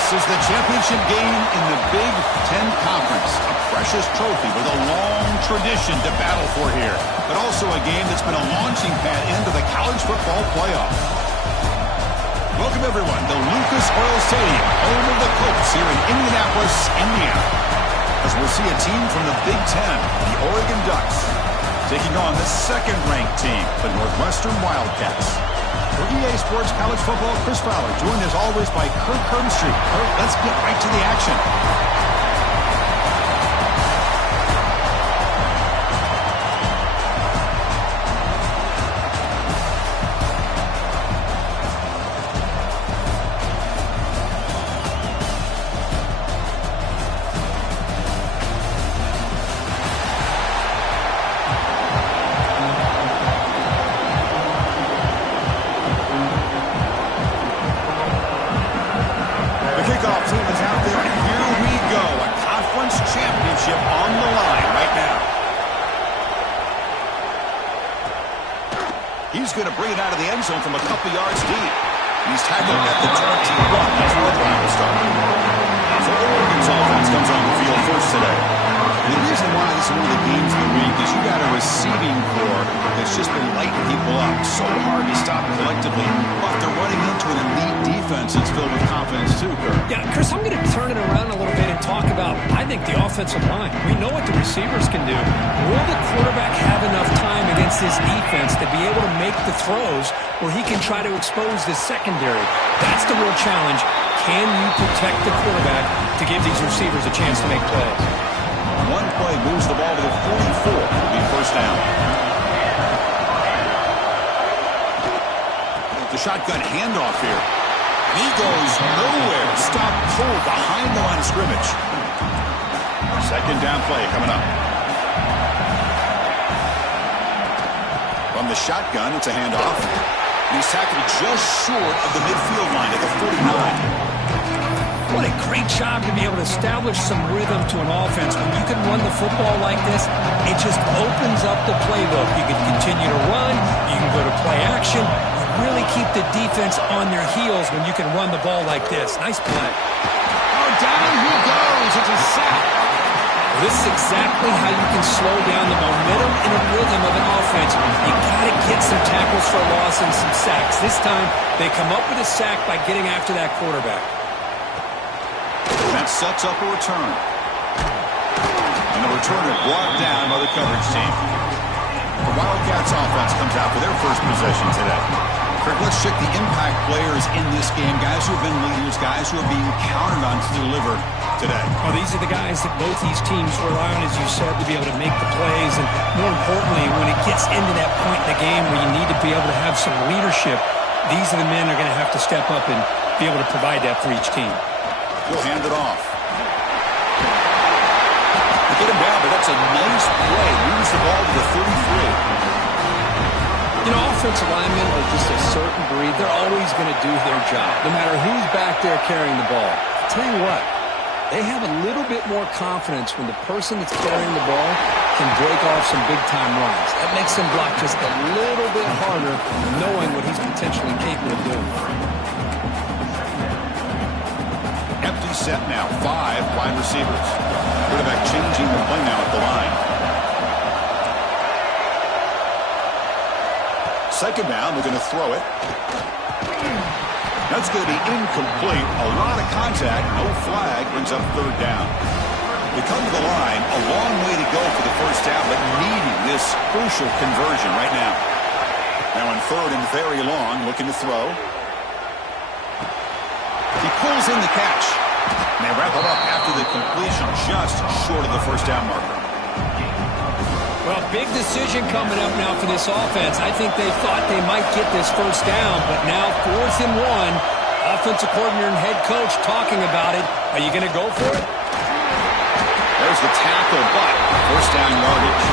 This is the championship game in the Big Ten Conference. A precious trophy with a long tradition to battle for here. But also a game that's been a launching pad into the college football playoff. Welcome, everyone, to Lucas Oil Stadium, home of the Colts here in Indianapolis, Indiana. As we'll see a team from the Big Ten, the Oregon Ducks, taking on the second-ranked team, the Northwestern Wildcats. For EA Sports College Football, Chris Fowler, joined as always by Kirk Herbstreit. Kirk, let's get right to the action. He's going to bring it out of the end zone from a couple yards deep. He's tackled at the 21. That's where the drive will start. So Oregon's offense comes on the field first today. And the reason why this is one of the games of the week is you got a receiving corps that's just been lighting people up. So hard to stop collectively. But they're running into an elite defense that's filled with confidence too, Kirk. Yeah, Chris, I'm going to turn it around a little bit and talk about, I think, the offensive line. We know what the receivers can do. Will the quarterback have enough time against this defense to be able to make the throws where he can try to expose the secondary? That's the real challenge. Can you protect the quarterback to give these receivers a chance to make plays? One play moves the ball to the 44. It'll be first down. The shotgun handoff here. He goes nowhere. Stop cold behind the line of scrimmage. Second down play coming up. From the shotgun, it's a handoff. He's tackled just short of the midfield line at the 49. What a great job to be able to establish some rhythm to an offense. When you can run the football like this, it just opens up the playbook. You can continue to run. You can go to play action. You really keep the defense on their heels when you can run the ball like this. Nice play. Oh, down he goes. It's a sack. This is exactly how you can slow down the momentum and the rhythm of an offense. You got to get some tackles for loss and some sacks. This time, they come up with a sack by getting after that quarterback. That sets up a return. And the returner brought down by the coverage team. The Wildcats offense comes out for their first possession today. Kirk, let's check the impact players in this game. Guys who have been leaders, guys who are being counted on to deliver today. Well, these are the guys that both these teams rely on, as you said, to be able to make the plays. And more importantly, when it gets into that point in the game where you need to be able to have some leadership, these are the men that are going to have to step up and be able to provide that for each team. He'll hand it off. Get him down, but that's a nice play. Moves the ball to the 33. You know, offensive linemen are just a certain breed. They're always going to do their job, no matter who's back there carrying the ball. I'll tell you what, they have a little bit more confidence when the person that's carrying the ball can break off some big-time runs. That makes them block just a little bit harder, knowing what he's potentially capable of doing. Empty set now. 5 wide receivers. Quarterback changing the play now at the line. Second down, they're going to throw it. That's going to be incomplete. A lot of contact, no flag, brings up third down. They come to the line, a long way to go for the first down, but needing this crucial conversion right now. Now on third and very long, looking to throw. He pulls in the catch. And they wrap it up after the completion, just short of the first down marker. Well, big decision coming up now for this offense. I think they thought they might get this first down, but now 4th and 1. Offensive coordinator and head coach talking about it. Are you going to go for it? There's the tackle, but first down yardage.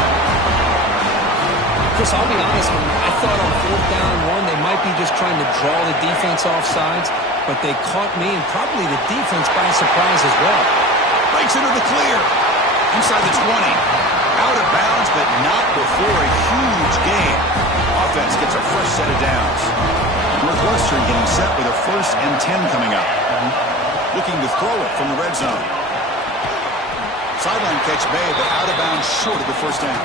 Chris, I'll be honest, I thought on 4th down and 1 they might be just trying to draw the defense off sides, but they caught me and probably the defense by surprise as well. Breaks into the clear. Inside the 20. Out of bounds, but not before a huge gain. Offense gets a fresh set of downs. Northwestern getting set with a 1st and 10 coming up. Looking to throw it from the red zone. Sideline catch made, but out of bounds short of the first down.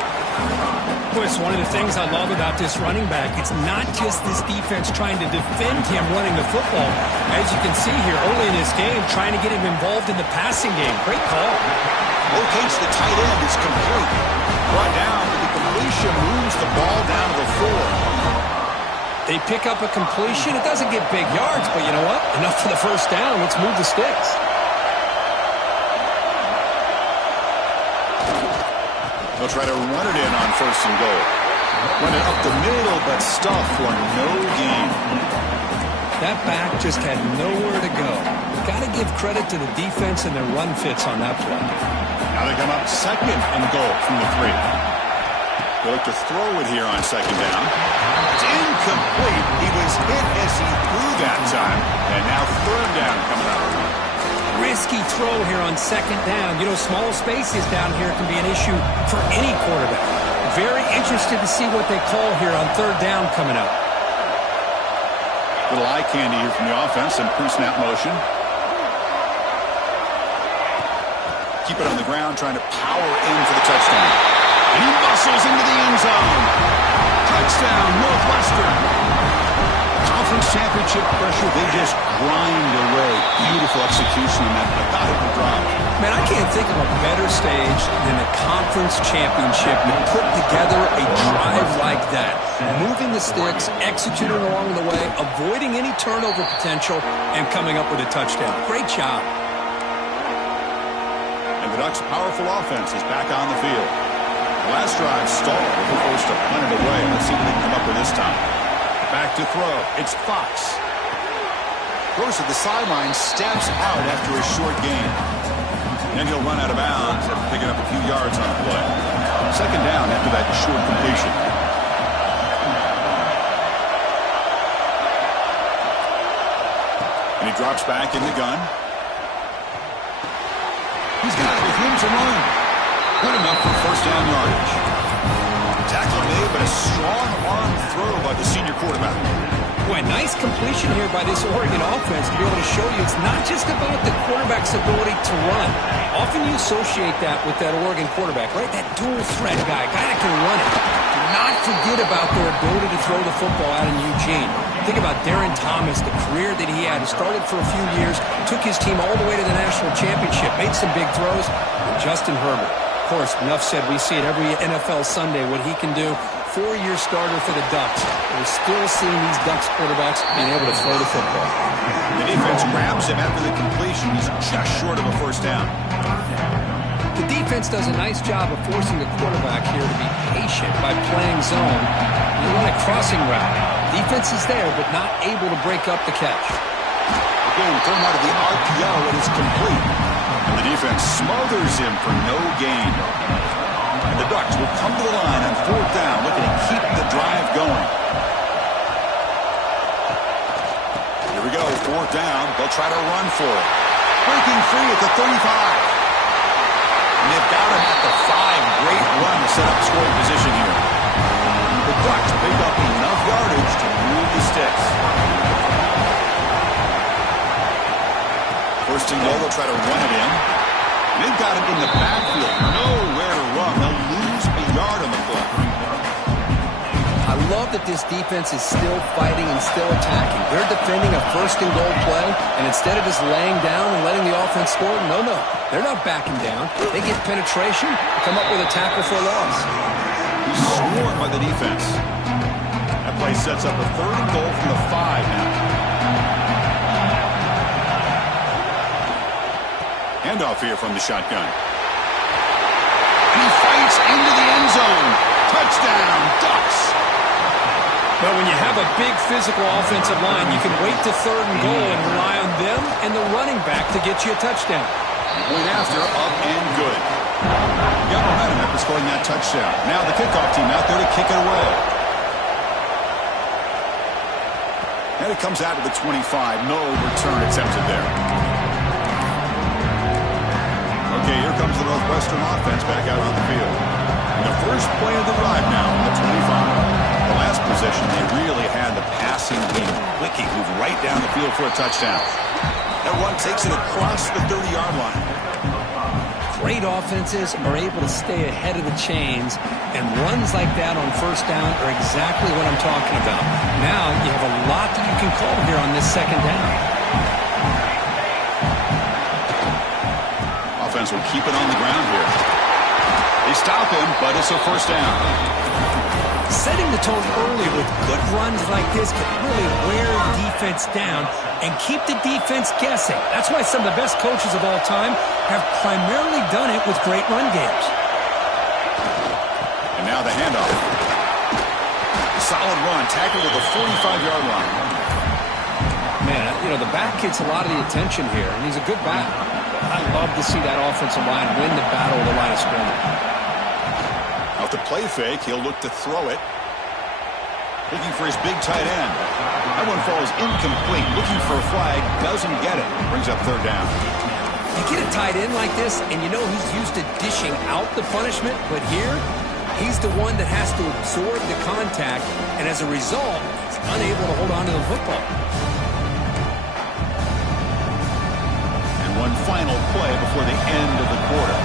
Boy, it's one of the things I love about this running back. It's not just this defense trying to defend him running the football. As you can see here early in this game, trying to get him involved in the passing game. Great call. Locates the tight end. It's complete. Brought down, but the completion moves the ball down to the 4. They pick up a completion. It doesn't get big yards, but you know what? Enough for the first down. Let's move the sticks. They'll try to run it in on first and goal. Run it up the middle, but stuff for no gain. That back just had nowhere to go. Got to give credit to the defense and their run fits on that play. Now they come up second and goal from the 3. They look to throw it here on second down. It's incomplete. He was hit as he threw that time. And now third down coming up. Risky throw here on second down. You know, small spaces down here can be an issue for any quarterback. Very interested to see what they call here on third down coming up. Little eye candy here from the offense and pre-snap motion. Keep it on the ground, trying to power in for the touchdown. And he muscles into the end zone. Touchdown, Northwestern. Conference championship pressure, they just grind away. Beautiful execution on that methodical drive. Man, I can't think of a better stage than a conference championship to put together a drive like that. Moving the sticks, executing along the way, avoiding any turnover potential, and coming up with a touchdown. Great job. And the Ducks' powerful offense is back on the field. The last drive stalled. They were forced to punt it away. Let's see what they can come up with this time. Back to throw. It's Fox. Throws to the sideline, steps out after a short gain. Then he'll run out of bounds after picking up a few yards on the play. Second down after that short completion. And he drops back in the gun. He's got it with room to run. Good enough for first down yardage. Tackle made, but a strong arm throw by the senior quarterback. Boy, nice completion here by this Oregon offense to be able to show you it's not just about the quarterback's ability to run. Often you associate that with that Oregon quarterback, right? That dual threat guy that can run it. Do not forget about their ability to throw the football out in Eugene. Think about Darren Thomas, the career that he had. He started for a few years, took his team all the way to the national championship, made some big throws. And Justin Herbert. Of course, enough said, we see it every NFL Sunday, what he can do. 4-year starter for the Ducks. We're still seeing these Ducks quarterbacks being able to throw the football. The defense grabs him after the completion. He's just short of a first down. The defense does a nice job of forcing the quarterback here to be patient by playing zone. You run a crossing route. Defense is there, but not able to break up the catch. Again, thrown out of the RPO, and it's complete. And the defense smothers him for no gain. And the Ducks will come to the line on fourth down, looking to keep the drive going. Here we go, fourth down. They'll try to run for it. Breaking free at the 35. And they've got him at the 5. Great run to set up scoring position here. The Ducks pick up enough yardage to move the sticks. First and goal, they'll try to run it in. They've got him in the backfield. Nowhere to run. They'll lose a yard on the play. I love that this defense is still fighting and still attacking. They're defending a first and goal play, and instead of just laying down and letting the offense score, no. They're not backing down. They get penetration, come up with a tackle for a loss. He's swarmed by the defense. That play sets up a third and goal from the 5 now. Handoff here from the shotgun. He fights into the end zone. Touchdown, Ducks. But when you have a big physical offensive line, you can wait to third and goal and rely on them and the running back to get you a touchdown. Point after, up and good. Got momentum after scoring that touchdown. Now the kickoff team out there to kick it away. And it comes out to the 25. No return attempted there. Okay, here comes the Northwestern offense back out on the field. And the first play of the drive now on the 25. The last possession, they really had the passing game. Wiki moved right down the field for a touchdown. That run takes it across the 30-yard line. Great offenses are able to stay ahead of the chains, and runs like that on first down are exactly what I'm talking about. Now you have a lot that you can call here on this second down. Offense will keep it on the ground here. They stop him, but it's a first down. Setting the tone early with good runs like this can really wear defense down and keep the defense guessing. That's why some of the best coaches of all time have primarily done it with great run games. And now the handoff. Solid run, tackled at the 45-yard line. Man, you know, the back gets a lot of the attention here, and he's a good back. I love to see that offensive line win the battle of the line of scrimmage. Off the play fake, he'll look to throw it. Looking for his big tight end. That one falls incomplete. Looking for a flag, doesn't get it. Brings up third down. You get a tight end like this, and you know he's used to dishing out the punishment, but here, he's the one that has to absorb the contact, and as a result, he's unable to hold on to the football. And one final play before the end of the quarter.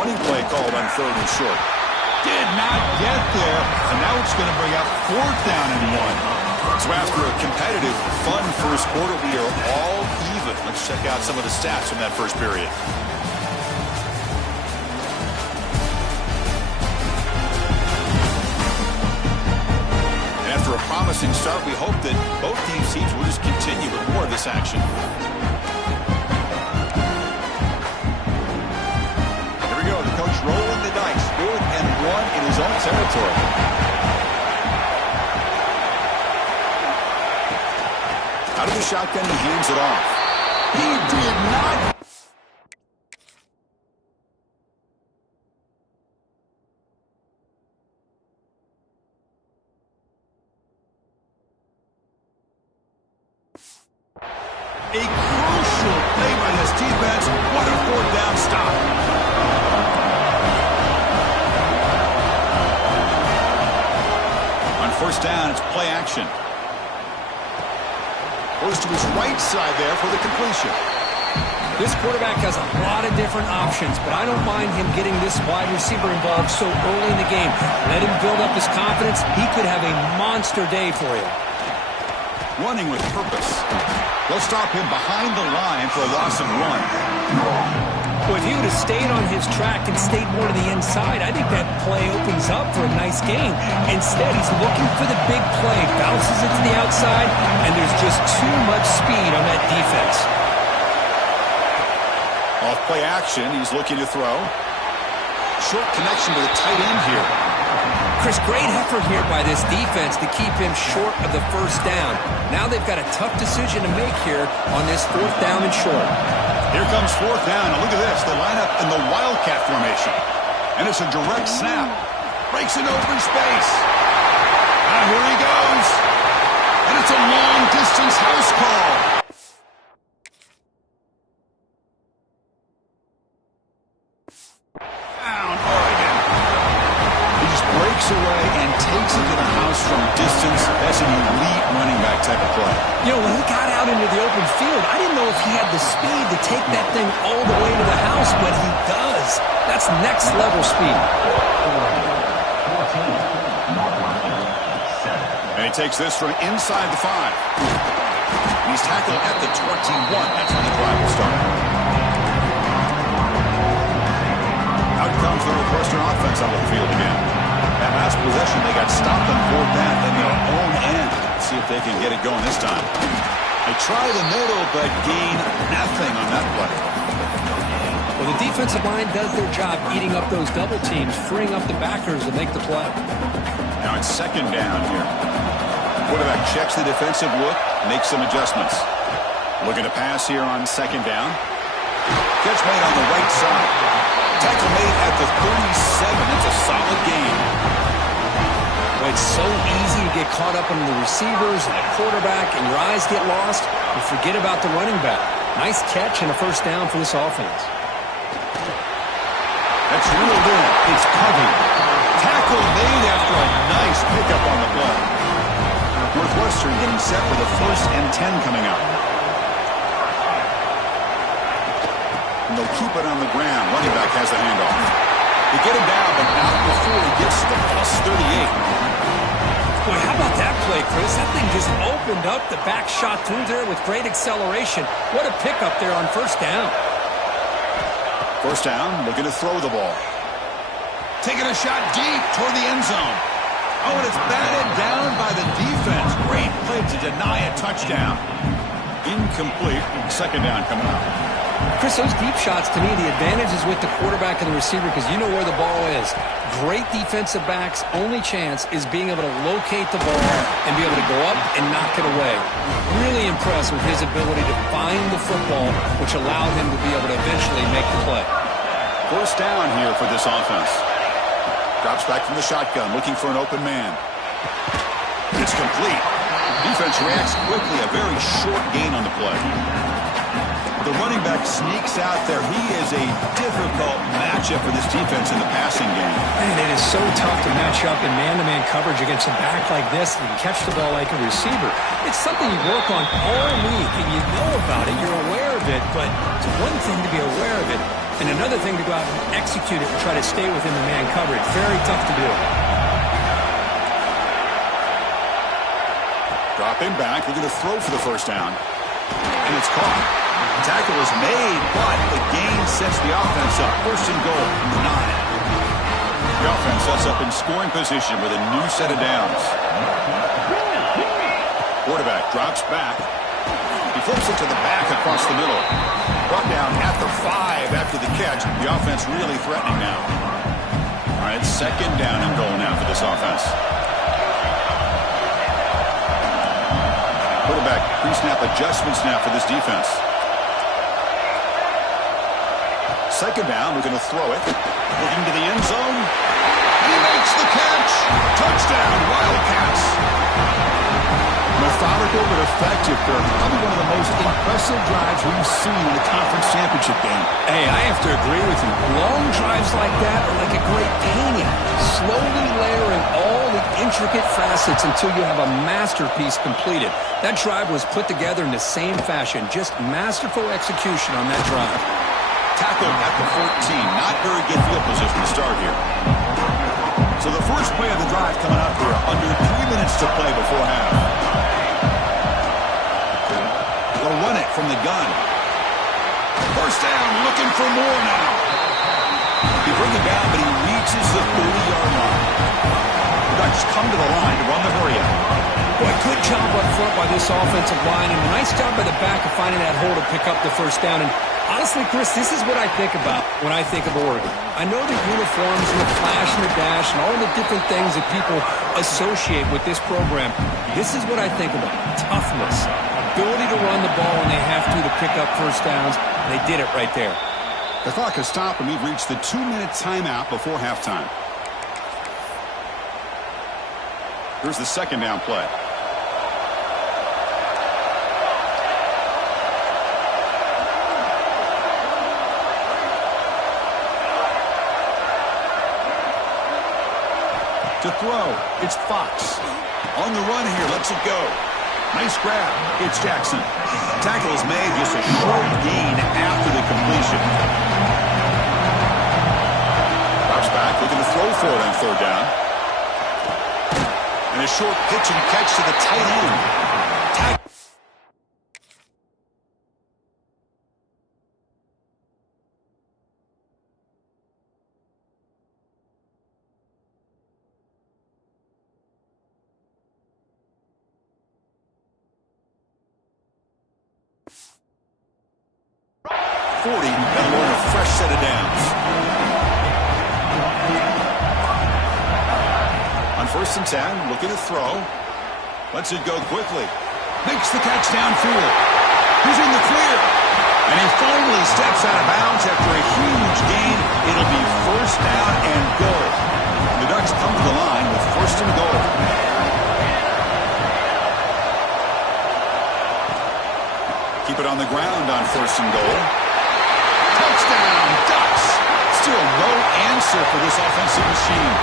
Running play called on third and short. Did not get there, and now it's going to bring up fourth down and 1. So after a competitive, fun first quarter, we are all even. Let's check out some of the stats from that first period. And after a promising start, we hope that both these teams will just continue with more of this action. Rolling the dice, 4th and 1 in his own territory. Out of the shotgun, he hands it off. He did not. A crucial play by this defense. What a fourth down stop. First down, it's play action. Goes to his right side there for the completion. This quarterback has a lot of different options, but I don't mind him getting this wide receiver involved so early in the game. Let him build up his confidence. He could have a monster day for you. Running with purpose. They'll stop him behind the line for a loss of 1. Well, if he would have stayed on his track and stayed more to the inside, I think that play opens up for a nice game. Instead, he's looking for the big play, bounces it to the outside, and there's just too much speed on that defense. Off play action, he's looking to throw. Short connection to the tight end here. Chris, great effort here by this defense to keep him short of the first down. Now they've got a tough decision to make here on this 4th down and short. Here comes 4th down, and look at this. They line up in the Wildcat formation. And it's a direct snap. Breaks an open space. Now here he goes. And it's a long-distance house call. Down, Oregon. He just breaks away and takes it to the house from distance. That's an elite running back type of play. You know, when he got out into the open field, I didn't know if he had the speed to take that thing all the way to the house, but he does. That's next level speed. And he takes this from inside the 5. And he's tackled at the 21. That's when the drive will start. Out comes the Northwestern offense on the field again. That last possession, they got stopped on 4th down in their own end. Let's see if they can get it going this time. They try the middle, but gain nothing on that play. Well, the defensive line does their job eating up those double teams, freeing up the backers to make the play. Now it's 2nd down here. Quarterback checks the defensive look, makes some adjustments. Looking to pass here on 2nd down. Catch made on the right side. Tackle made at the 37. It's a solid gain. Well, it's so easy to get caught up in the receivers and the quarterback, and your eyes get lost. You forget about the running back. Nice catch and a first down for this offense. That's reeled in. It's covered. Tackle made after a nice pickup on the play. Northwestern getting set for the 1st and 10 coming up. And they'll keep it on the ground. Running back has the handoff. They get him down, but not before he gets to the +38. Boy, how about that play, Chris? That thing just opened up. The back shot through there with great acceleration. What a pickup there on 1st down. 1st down, looking to throw the ball. Taking a shot deep toward the end zone. Oh, and it's batted down by the defense. Great play to deny a touchdown. Incomplete. 2nd down coming up. Chris, those deep shots, to me, the advantage is with the quarterback and the receiver because you know where the ball is. Great defensive backs' only chance is being able to locate the ball and be able to go up and knock it away. Really impressed with his ability to find the football, which allowed him to be able to eventually make the play. 1st down here for this offense. Drops back from the shotgun, looking for an open man. It's complete. Defense reacts quickly. A very short gain on the play. The running back sneaks out there. He is a difficult matchup for this defense in the passing game. Man, it is so tough to match up in man-to-man coverage against a back like this and catch the ball like a receiver. It's something you work on all week, and you know about it. You're aware of it, but it's one thing to be aware of it, and another thing to go out and execute it and try to stay within the man coverage. Very tough to do. Dropping back, looking to throw for the 1st down. And it's caught. Tackle is made, but the gain sets the offense up. 1st and goal from the 9. The offense sets up in scoring position with a new set of downs. Quarterback drops back. He flips it to the back across the middle. Brought down at the 5 after the catch. The offense really threatening now. All right, 2nd down and goal now for this offense. Quarterback pre-snap adjustments now for this defense. 2nd down, we're going to throw it. Looking to the end zone. He makes the catch. Touchdown, Wildcats. Methodical but effective, Kirk. Probably one of the most impressive drives we've seen in the conference championship game. Hey, I have to agree with you. Long drives like that are like a great painting. Slowly layering all the intricate facets until you have a masterpiece completed. That drive was put together in the same fashion. Just masterful execution on that drive. Tackled at the 14. Not very good field position to start here. So the first play of the drive coming up here. Under 3 minutes to play before half. They'll run it from the gun. 1st down, looking for more now. He brings it down, but he reaches the 30-yard line. The Ducks come to the line to run the hurry up. Boy, good job up front by this offensive line, and a nice job by the back of finding that hole to pick up the 1st down. And honestly, Chris, this is what I think about when I think of Oregon. I know the uniforms and the flash and the dash and all the different things that people associate with this program. This is what I think about. Toughness. Ability to run the ball when they have to pick up 1st downs. And they did it right there. The clock has stopped, and we've reached the 2-minute timeout before halftime. Here's the 2nd down play. To throw, it's Fox. On the run here, lets it go. Nice grab. It's Jackson. Tackle is made, just a short gain after the completion. Drops back, looking to throw for it on 3rd down. And a short pitch and catch to the tight end. And a fresh set of downs. On 1st and 10, looking to throw. Lets it go quickly. Makes the catch downfield. He's in the clear. And he finally steps out of bounds after a huge gain. It'll be 1st down and goal. The Ducks come to the line with 1st and goal. Keep it on the ground on 1st and goal. Touchdown, Ducks. Still no answer for this offensive machine.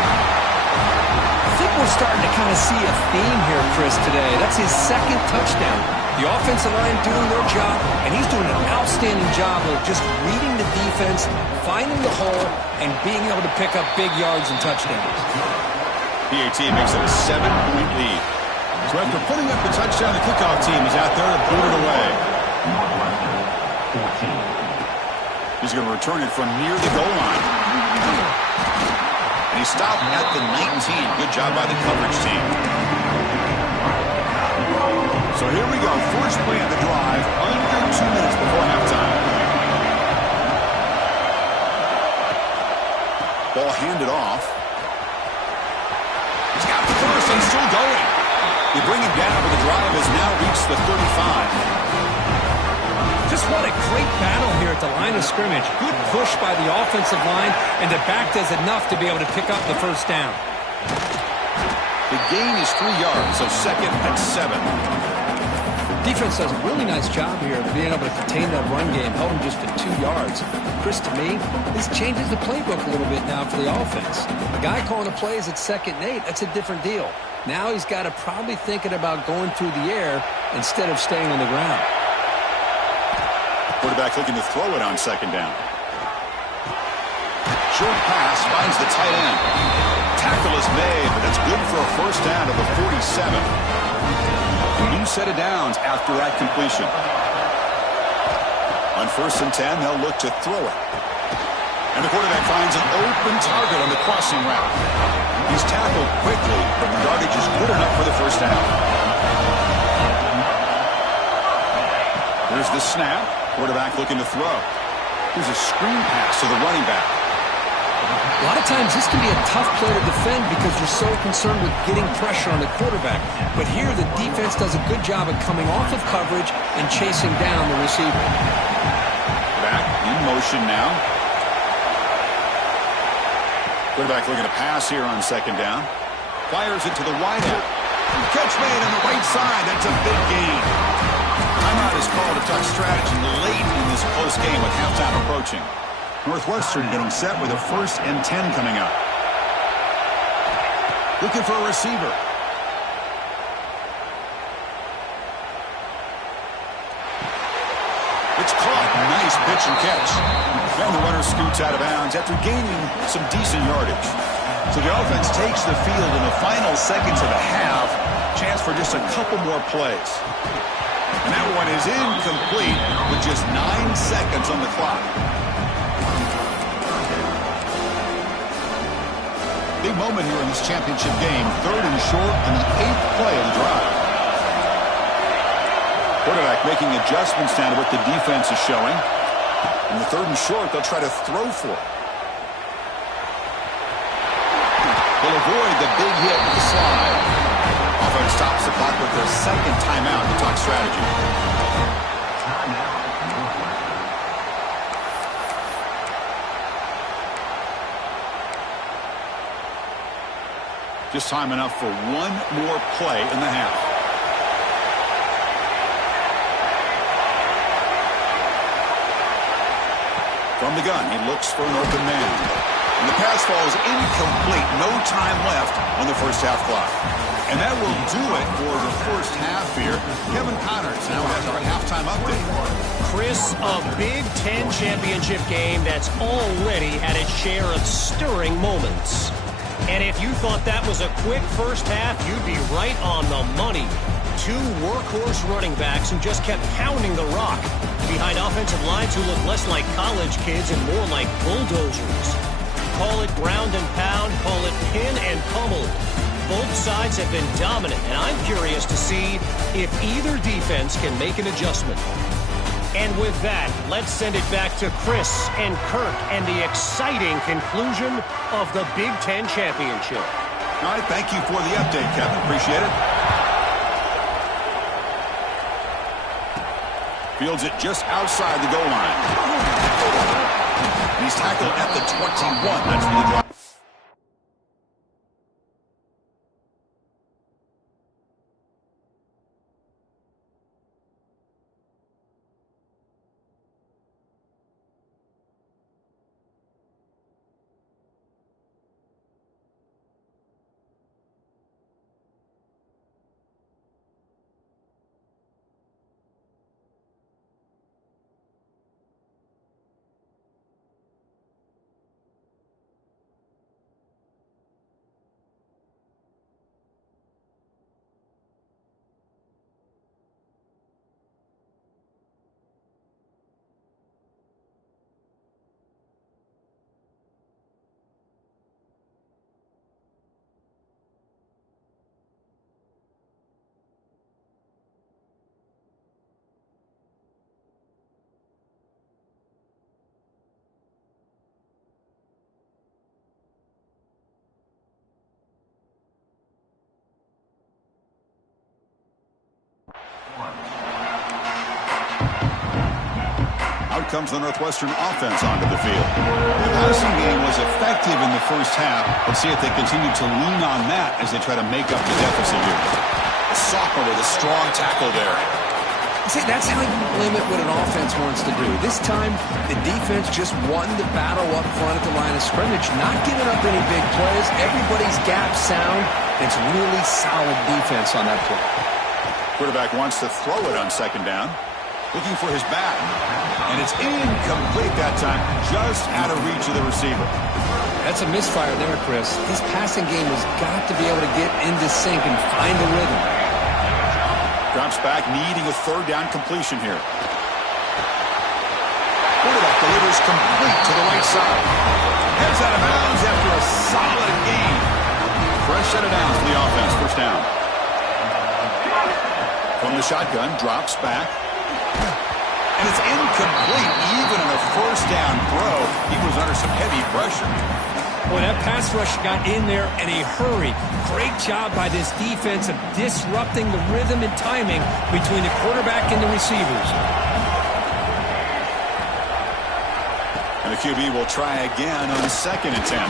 think we're starting to kind of see a theme here, Chris, today. That's his second touchdown. The offensive line doing their job, and he's doing an outstanding job of just reading the defense, finding the hole, and being able to pick up big yards and touchdowns. PAT makes it a 7-point lead. So after putting up the touchdown, the kickoff team is out there to boot it away. He's going to return it from near the goal line. And he stopped at the 19. Good job by the coverage team. So here we go. First play of the drive, under 2 minutes before halftime. Ball handed off. He's got the first and still going. They bring him down, but the drive has now reached the 35. Just what a great battle here at the line of scrimmage. Good push by the offensive line, and the back does enough to be able to pick up the first down. The gain is 3 yards, so second and 7. Defense does a really nice job here of being able to contain that run game, held him just to 2 yards. Chris, to me, this changes the playbook a little bit now for the offense. The guy calling the plays at 2nd and 8, that's a different deal. Now he's got to probably thinking about going through the air instead of staying on the ground. Quarterback looking to throw it on 2nd down. Short pass finds the tight end. Tackle is made, but that's good for a first down of the 47. New set of downs after that completion. On 1st and 10, they'll look to throw it. And the quarterback finds an open target on the crossing route. He's tackled quickly, but the yardage is good enough for the first down. Here's the snap. Quarterback looking to throw. Here's a screen pass to the running back. A lot of times this can be a tough play to defend because you're so concerned with getting pressure on the quarterback. But here the defense does a good job of coming off of coverage and chasing down the receiver. Back in motion now. Quarterback looking to pass here on 2nd down. Fires it to the wideout. Catch made on the right side. That's a big gain. Timeout is called to talk strategy late in this close game with halftime approaching. Northwestern getting set with a 1st and 10 coming up. Looking for a receiver. It's caught. Nice pitch and catch. And the runner scoots out of bounds after gaining some decent yardage. So the offense takes the field in the final seconds of the half. Chance for just a couple more plays. And that one is incomplete with just 9 seconds on the clock. Big moment here in this championship game. 3rd and short on the 8th play of the drive. Quarterback making adjustments down to what the defense is showing. In the 3rd and short, they'll try to throw for it. They'll avoid the big hit with the slide. Offense stops the clock with their 2nd timeout to talk strategy. Just time enough for one more play in the half. From the gun, he looks for an open man. And the pass falls incomplete. No time left on the first half clock. And that will do it for the first half here. Kevin Connors now has our halftime update. Chris, a Big Ten championship game that's already had its share of stirring moments. And if you thought that was a quick first half, you'd be right on the money. 2 workhorse running backs who just kept pounding the rock behind offensive lines who look less like college kids and more like bulldozers. Call it ground and pound, call it pin and pummel. Both sides have been dominant, and I'm curious to see if either defense can make an adjustment. And with that, let's send it back to Chris and Kirk and the exciting conclusion of the Big Ten Championship. All right, thank you for the update, Kevin. Appreciate it. Fields it just outside the goal line. And he's tackled at the 21. That's for the drop. Out comes the Northwestern offense onto the field. The passing game was effective in the first half. Let's see if they continue to lean on that as they try to make up the deficit here. A sophomore with a strong tackle there. See, that's how you limit what an offense wants to do. This time, the defense just won the battle up front at the line of scrimmage, not giving up any big plays. Everybody's gap sound. It's really solid defense on that play. Quarterback wants to throw it on second down. Looking for his back. And it's incomplete that time, just out of reach of the receiver. That's a misfire there, Chris. This passing game has got to be able to get into sync and find the rhythm. Drops back, needing a third down completion here. Quarterback delivers complete to the right side. Heads out of bounds after a solid gain. Fresh set of downs for the offense. First down. From the shotgun, drops back. And it's incomplete. Even on a first down throw, he was under some heavy pressure. Well, that pass rush got in there in a hurry. Great job by this defense of disrupting the rhythm and timing between the quarterback and the receivers. And the QB will try again on second and 10.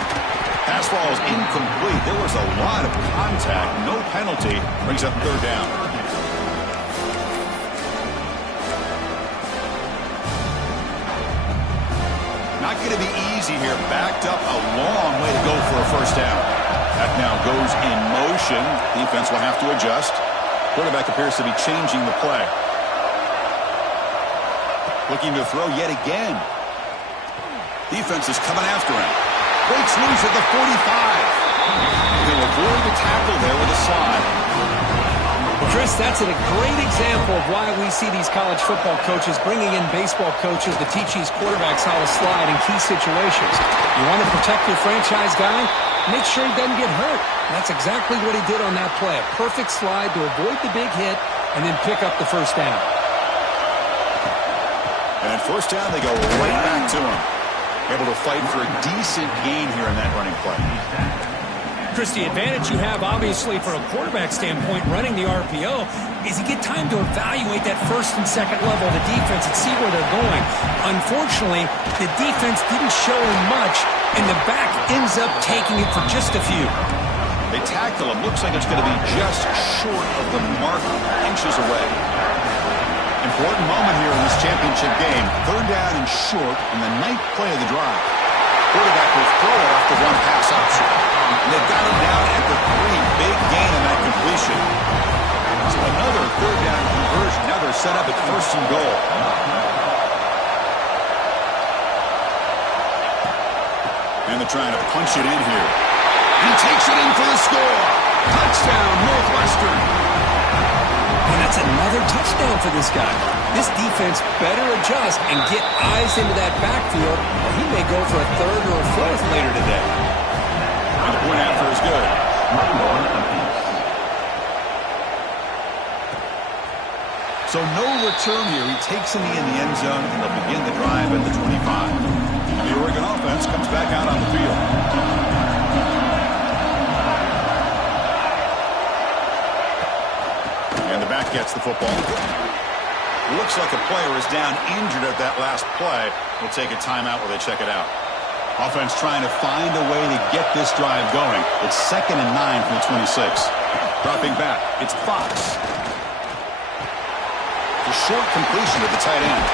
Pass ball is incomplete. There was a lot of contact. No penalty. Brings up third down. Not going to be easy here. Backed up a long way to go for a first down. That now goes in motion. Defense will have to adjust. Quarterback appears to be changing the play. Looking to throw yet again. Defense is coming after him. Breaks loose at the 45. He'll avoid the tackle there with a slide. Well, Chris, that's a great example of why we see these college football coaches bringing in baseball coaches to teach these quarterbacks how to slide in key situations. You want to protect your franchise guy? Make sure he doesn't get hurt. And that's exactly what he did on that play. A perfect slide to avoid the big hit and then pick up the first down. And at first down, they go right back to him. Able to fight for a decent gain here in that running play. Chris, the advantage you have, obviously, from a quarterback standpoint, running the RPO, is you get time to evaluate that first and second level of the defense and see where they're going. Unfortunately, the defense didn't show him much, and the back ends up taking it for just a few. They tackle him. Looks like it's going to be just short of the mark, inches away. Important moment here in this championship game. Third down and short in the ninth play of the drive. Quarterback will throw it off the one pass option. And they've got him down at the 3. Big gain on that completion. So another third down conversion. Now they're set up at first and goal. And they're trying to punch it in here. And he takes it in for the score. Touchdown, Northwestern. And that's another touchdown for this guy. This defense better adjust and get eyes into that backfield, or he may go for a third or a fourth later today. And the point after is good. So no return here. He takes him in the end zone, and they'll begin the drive at the 25. And the Oregon offense comes back out on the field. And the back gets the football. Looks like a player is down injured at that last play. We'll take a timeout while they check it out. Offense trying to find a way to get this drive going. It's 2nd and 9 from the 26. Dropping back, it's Fox. The short completion to the tight end.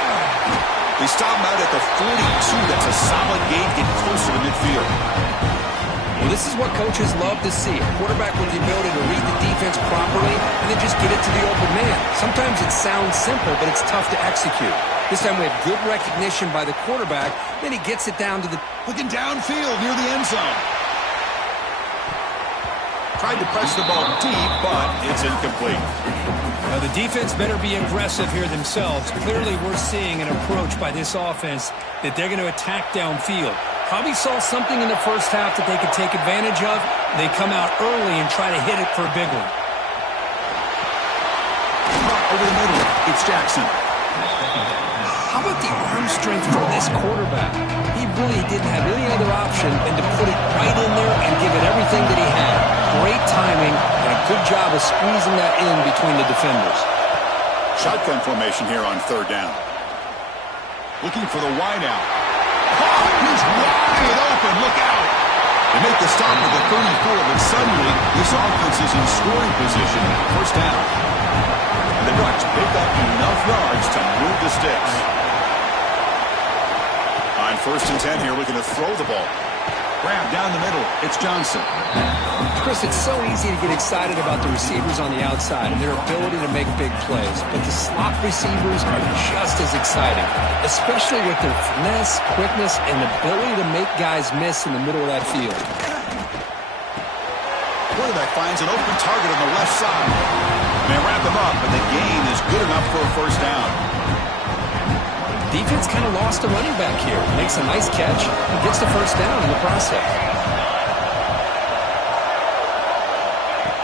They stop him out at the 42. That's a solid gain, get closer to midfield. Well, this is what coaches love to see. A quarterback with the ability to read the defense properly and then just get it to the open man. Sometimes it sounds simple, but it's tough to execute. This time we have good recognition by the quarterback. Then he gets it down to the... Looking downfield near the end zone. Tried to press the ball deep, but it's incomplete. Now, the defense better be aggressive here themselves. Clearly, we're seeing an approach by this offense that they're going to attack downfield. Probably saw something in the first half that they could take advantage of. They come out early and try to hit it for a big one. Over the middle, it's Jackson. How about the arm strength from this quarterback? He really didn't have any other option than to put it right in there and give it everything that he had. Great timing and a good job of squeezing that in between the defenders. Shotgun formation here on third down. Looking for the wide out. Oh, he's wide open. Look out. They make the stop at the 34, but suddenly this offense is in scoring position. First down. And the Ducks pick up enough yards to move the sticks. On 1st and 10 here, looking to throw the ball. Grab down the middle. It's Johnson. Chris, it's so easy to get excited about the receivers on the outside and their ability to make big plays. But the slot receivers are just as exciting, especially with their finesse, quickness, and ability to make guys miss in the middle of that field. Quarterback finds an open target on the left side. They wrap him up, but the gain is good enough for a first down. Defense kind of lost a running back here. Makes a nice catch and gets the first down in the process.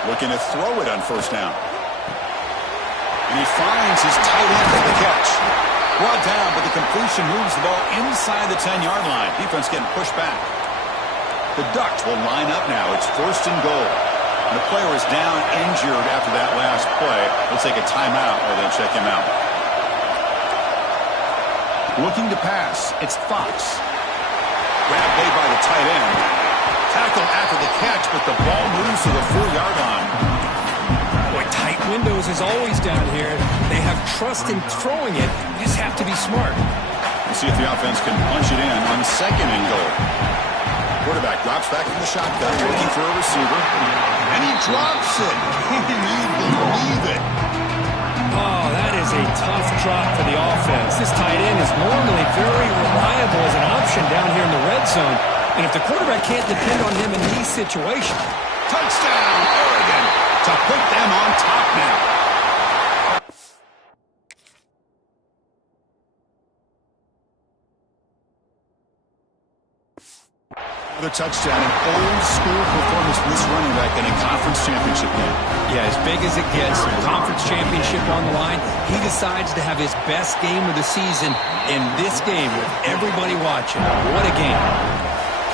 Looking to throw it on first down. And he finds his tight end for the catch. Brought down, but the completion moves the ball inside the 10-yard line. Defense getting pushed back. The Ducks will line up now. It's 1st and goal. And the player is down injured after that last play. They'll take a timeout or they'll check him out. Looking to pass, it's Fox. Grab made by the tight end. Tackle after the catch, but the ball moves to the 4-yard line. Boy, tight windows is always down here. They have trust in throwing it. You just have to be smart. We'll see if the offense can punch it in on 2nd and goal. Quarterback drops back from the shotgun, looking for a receiver. And he drops it. Can you believe it? Oh, that is a tough drop for the offense. This tight end is normally very reliable as an option down here in the red zone. And if the quarterback can't depend on him in these situations. Touchdown, Oregon, to put them on top now. Another touchdown, an old-school performance for this running back in a conference championship game. Yeah, as big as it gets, conference championship on the line, he decides to have his best game of the season in this game with everybody watching. What a game.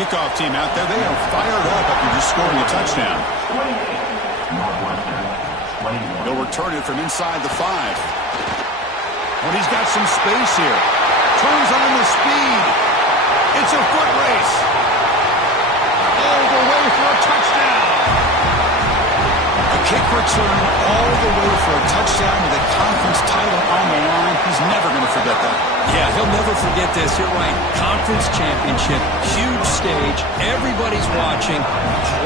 Kickoff team out there, they are fired up after just scoring a touchdown. They'll return it from inside the 5. Well, he's got some space here. Turns on the speed. It's a foot race. All the way for a touchdown. A kick return all the way for a touchdown with a conference title on the line. He's never going to forget that. Yeah, he'll never forget this. You're right. Conference championship, huge stage. Everybody's watching.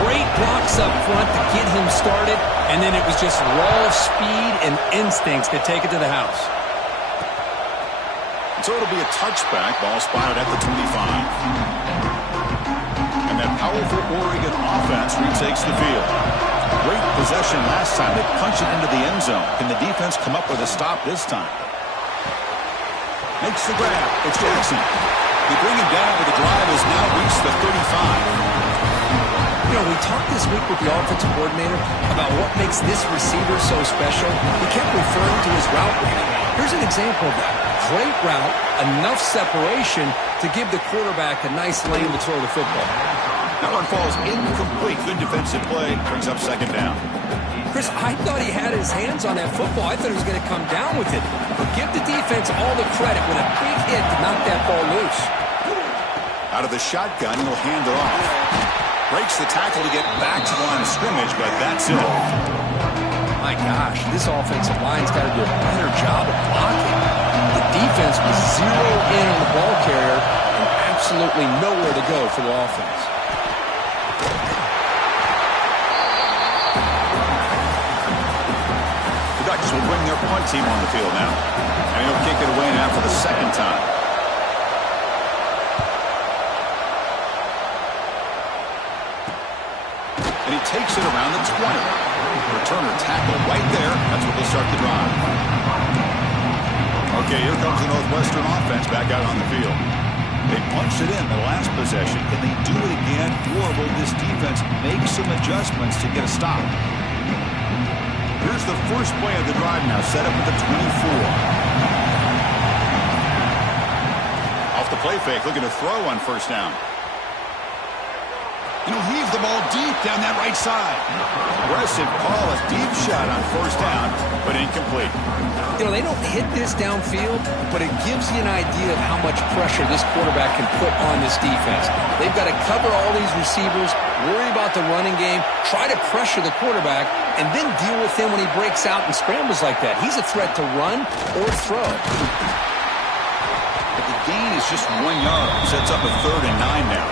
Great blocks up front to get him started. And then it was just raw speed and instincts to take it to the house. So it'll be a touchback. Ball spotted at the 25. And that powerful Oregon offense retakes the field. Great possession last time. They punch it into the end zone. Can the defense come up with a stop this time? Makes the grab. It's Jackson. They bring him down, but the drive has now reached the 35. You know, we talked this week with the offensive coordinator about what makes this receiver so special. He kept referring to his route running. Here's an example of that. Great route, enough separation to give the quarterback a nice lane to throw the football. That one falls incomplete. Good defensive play. Brings up 2nd down. Chris, I thought he had his hands on that football. I thought he was going to come down with it. But give the defense all the credit with a big hit to knock that ball loose. Out of the shotgun, he'll hand it off. Breaks the tackle to get back to the line of scrimmage, but that's it. My gosh, this offensive line's got to do a better job of blocking. The defense was zeroed in on the ball carrier and absolutely nowhere to go for the offense. The Ducks will bring their punt team on the field now. And he'll kick it away now for the 2nd time. And he takes it around the 20. Returner tackle right there. That's what they'll start the drive. Okay, here comes the Northwestern offense back out on the field. They punched it in the last possession. Can they do it again, or will this defense make some adjustments to get a stop? Here's the first play of the drive now, set up at the 24. Off the play fake, looking to throw on first down. And he'll heave the ball deep down that right side. Aggressive call, a deep shot on first down, but incomplete. You know, they don't hit this downfield, but it gives you an idea of how much pressure this quarterback can put on this defense. They've got to cover all these receivers, worry about the running game, try to pressure the quarterback, and then deal with him when he breaks out and scrambles like that. He's a threat to run or throw. But the gain is just 1 yard. Sets up a 3rd and 9 now.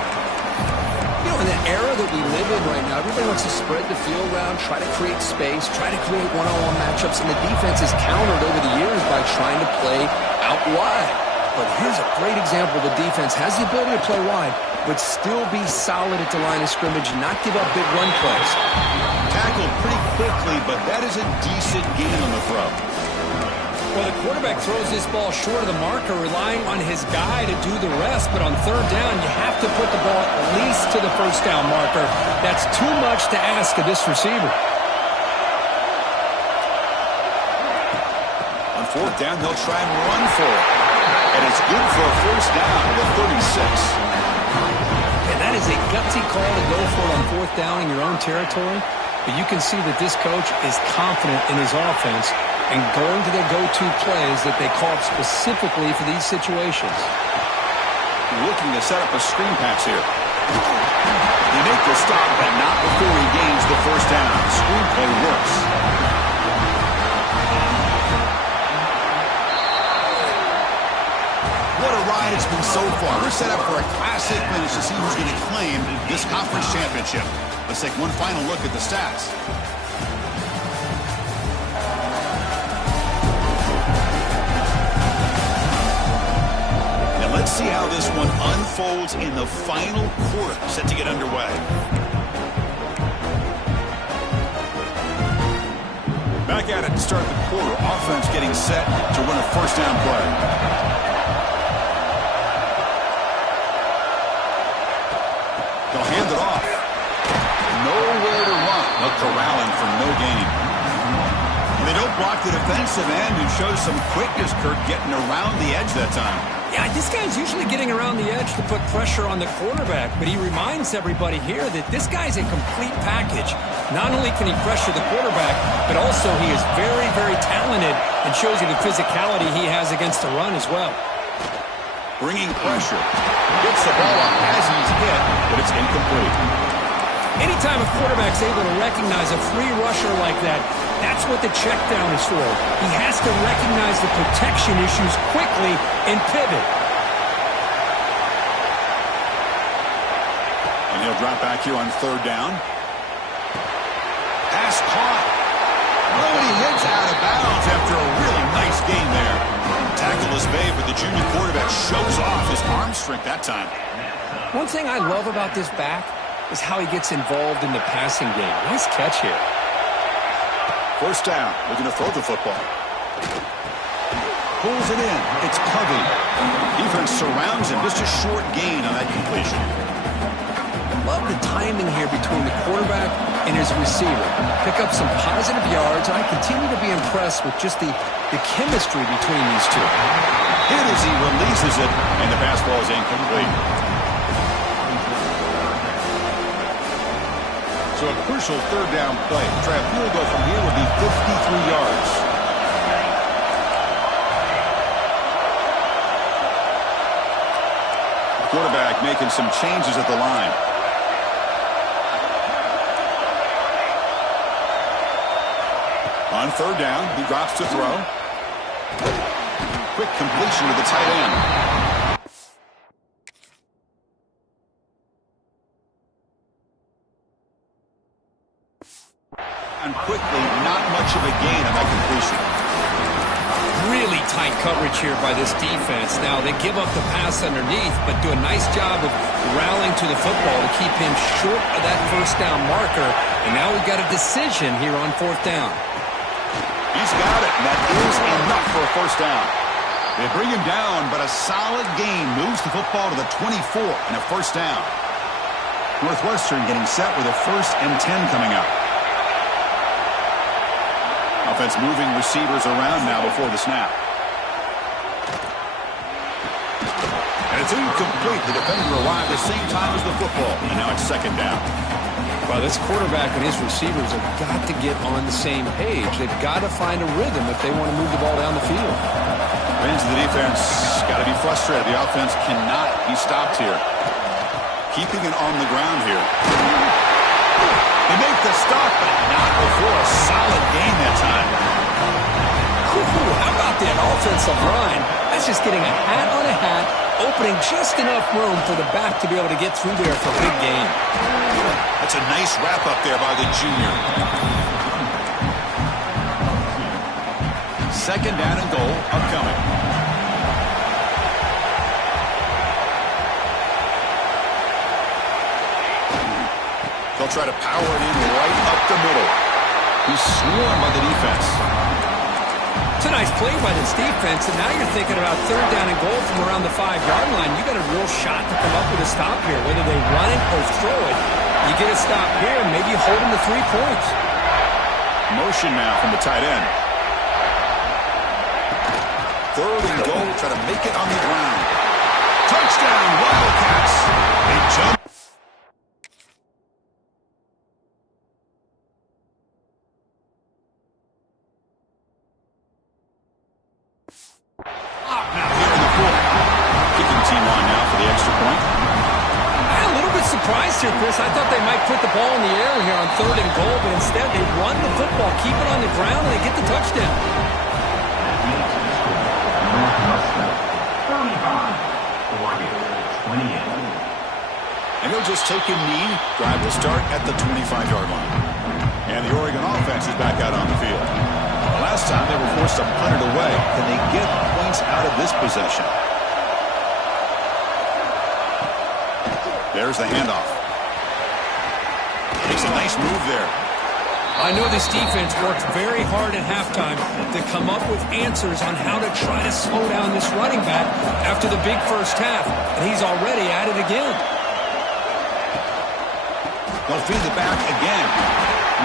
You know, in the era that we live in right now, everybody wants to spread the field around, try to create space, try to create one-on-one matchups, and the defense is countered over the years by trying to play out wide. But here's a great example. The defense has the ability to play wide, but still be solid at the line of scrimmage, not give up big run plays. Tackled pretty quickly, but that is a decent gain on the throw. Well, the quarterback throws this ball short of the marker, relying on his guy to do the rest. But on 3rd down, you have to put the ball at least to the first down marker. That's too much to ask of this receiver. On 4th down, they'll try and run for it. And it's good for a first down at the 36. And that is a gutsy call to go for it on 4th down in your own territory. But you can see that this coach is confident in his offense and going to the go-to plays that they call specifically for these situations. Looking to set up a screen pass here. They make the stop, but not before he gains the first down. Screenplay works. What a ride it's been so far. We're set up for a classic finish to see who's going to claim this conference championship. Let's take one final look at the stats. Let's see how this one unfolds in the final quarter, set to get underway. Back at it to start the quarter. Offense getting set to win a first down play. They'll hand it off. Nowhere to run. They'll corral him for no gain. They don't block the defensive end, who shows some quickness, Kirk, getting around the edge that time. Yeah, this guy's usually getting around the edge to put pressure on the quarterback, but he reminds everybody here that this guy's a complete package. Not only can he pressure the quarterback, but also he is very, very talented and shows you the physicality he has against the run as well. Bringing pressure. Gets the ball up as he's hit, but it's incomplete. Anytime a quarterback's able to recognize a free rusher like that, that's what the check down is for. He has to recognize the protection issues quickly and pivot. And he'll drop back here on 3rd down. Pass caught. Oh, and he hits out of bounds after a really nice gain there. Tackle is made, but the junior quarterback shows off his arm strength that time. One thing I love about this back is how he gets involved in the passing game. Nice catch here. First down, looking to throw the football. Pulls it in. It's Covey. Defense surrounds him. Just a short gain on that completion. Love the timing here between the quarterback and his receiver. Pick up some positive yards, and I continue to be impressed with just the chemistry between these two. Hit as he releases it, and the pass ball is incomplete. So a crucial 3rd down play. Try a field goal from here will be 53 yards. Quarterback making some changes at the line. On 3rd down, he drops to throw. Quick completion to the tight end. And quickly, not much of a gain on that completion. Really tight coverage here by this defense. Now, they give up the pass underneath, but do a nice job of rallying to the football to keep him short of that first down marker. And now we've got a decision here on 4th down. He's got it, and that is enough for a first down. They bring him down, but a solid gain moves the football to the 24 and a first down. Northwestern getting set with a 1st and 10 coming up. Offense moving receivers around now before the snap. And It's incomplete. The defender arrived the same time as the football, and now it's second down. Well, this quarterback and his receivers have got to get on the same page. They've got to find a rhythm if they want to move the ball down the field. Fans of the defense got to be frustrated. The offense cannot be stopped here. Keeping it on the ground here. They make the stop, but not before a solid gain that time. Ooh, how about that offensive line? That's just getting a hat on a hat, opening just enough room for the back to be able to get through there for a big gain. That's a nice wrap up there by the junior. Second down and goal upcoming. They'll try to power it in right up the middle. He's swarmed by the defense. It's a nice play by this defense, and now you're thinking about third down and goal from around the 5-yard line. You got a real shot to come up with a stop here, whether they run it or throw it. You get a stop here, and maybe you hold them to 3 points. Motion now from the tight end. Third and goal, try to make it on the ground. Touchdown, Wildcats. They jump. Now here in the fourth. Kicking team on now for the extra point. I'm a little bit surprised here, Chris. I thought they might put the ball in the air here on third and goal, but instead they run the football, keep it on the ground, and they get the touchdown. Northwestern, 35, 28. And he'll just take a knee. Drive will start at the 25-yard line. And the Oregon offense is back out on the field. The last time they were forced to punt it away. Can they get points out of this possession? There's the handoff. Makes a nice move there. I know this defense worked very hard at halftime to come up with answers on how to try to slow down this running back after the big first half, and he's already at it again. They'll feed the back again.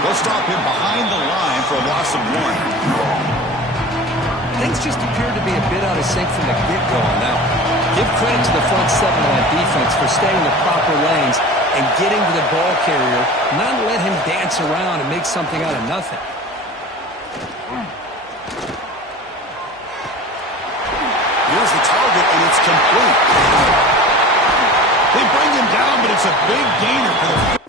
They'll stop him behind the line for a loss of 1. Things just appear to be a bit out of sync from the get-go on that one. Give credit to the front 7 of that defense for staying in the proper lanes and getting to the ball carrier, not let him dance around and make something out of nothing. Here's the target, and it's complete. They bring him down, but it's a big gainer for the...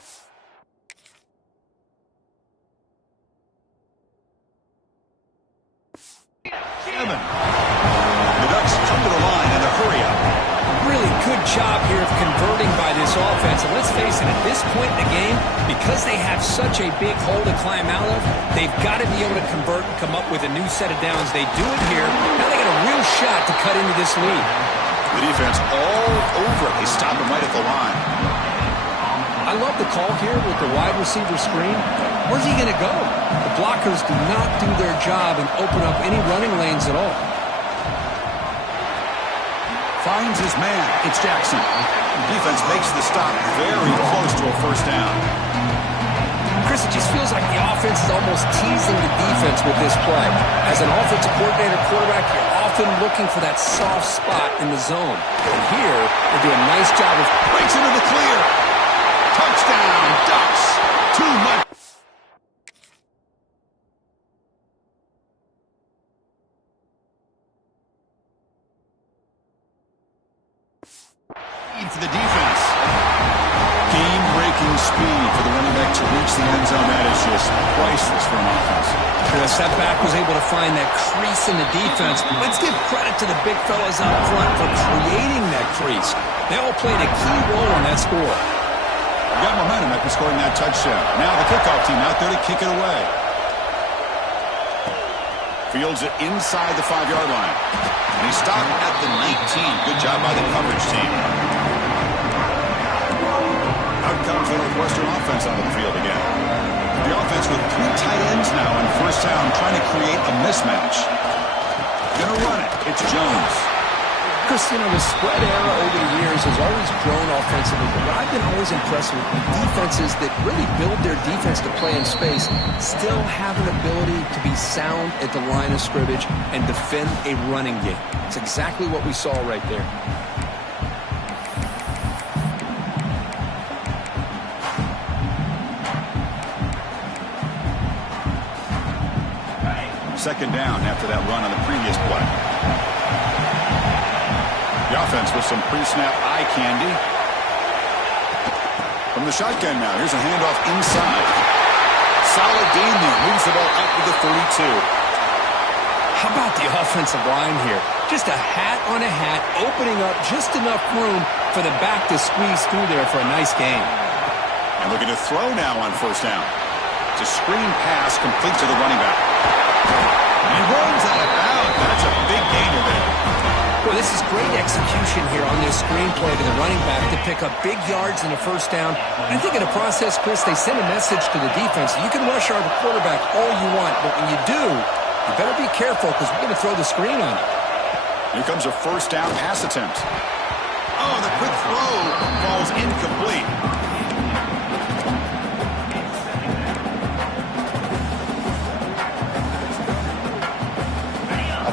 The Ducks come to the line in a hurry up. Really good job here of converting by this offense. And let's face it, at this point in the game, because they have such a big hole to climb out of, they've got to be able to convert and come up with a new set of downs. They do it here. Now they got a real shot to cut into this lead. The defense all over it. They stop him right at the line. I love the call here with the wide receiver screen. Where's he going to go? The blockers do not do their job and open up any running lanes at all. Finds his man. It's Jackson. The defense makes the stop very close to a first down. Chris, it just feels like the offense is almost teasing the defense with this play. As an offensive coordinator quarterback, you're often looking for that soft spot in the zone. And here, they do a nice job of... Breaks into the clear. Touchdown, Ducks. Too much. For the defense. Game-breaking speed for the running back to reach the end zone. That is just priceless for an offense. The setback was able to find that crease in the defense. Let's give credit to the big fellas up front for creating that crease. They all played a key role in that score. Got momentum after scoring that touchdown. Now the kickoff team out there to kick it away. Fields it inside the 5-yard line. And he stopped at the 19. Good job by the coverage team. Out comes the Northwestern offense onto the field again. The offense with 3 tight ends now in first down, trying to create a mismatch. Gonna run it. It's Jones. Chris, you know, the spread era over the years has always grown offensively, but I've been always impressed with defenses that really build their defense to play in space, still have an ability to be sound at the line of scrimmage and defend a running game. It's exactly what we saw right there. second down after that run on the previous play. The offense with some pre-snap eye candy. From the shotgun now, here's a handoff inside. Solid gain there, moves the ball up to the 32. How about the offensive line here? Just a hat on a hat, opening up just enough room for the back to squeeze through there for a nice gain. And looking to throw now on first down. It's a screen pass complete to the running back. And he runs out of bounds. That's a big gainer there. Well, this is great execution here on this screenplay to the running back to pick up big yards in the first down. I think in the process, Chris, they send a message to the defense. You can rush our quarterback all you want, but when you do, you better be careful because we're going to throw the screen on it. Here comes a first down pass attempt. Oh, the quick throw falls incomplete.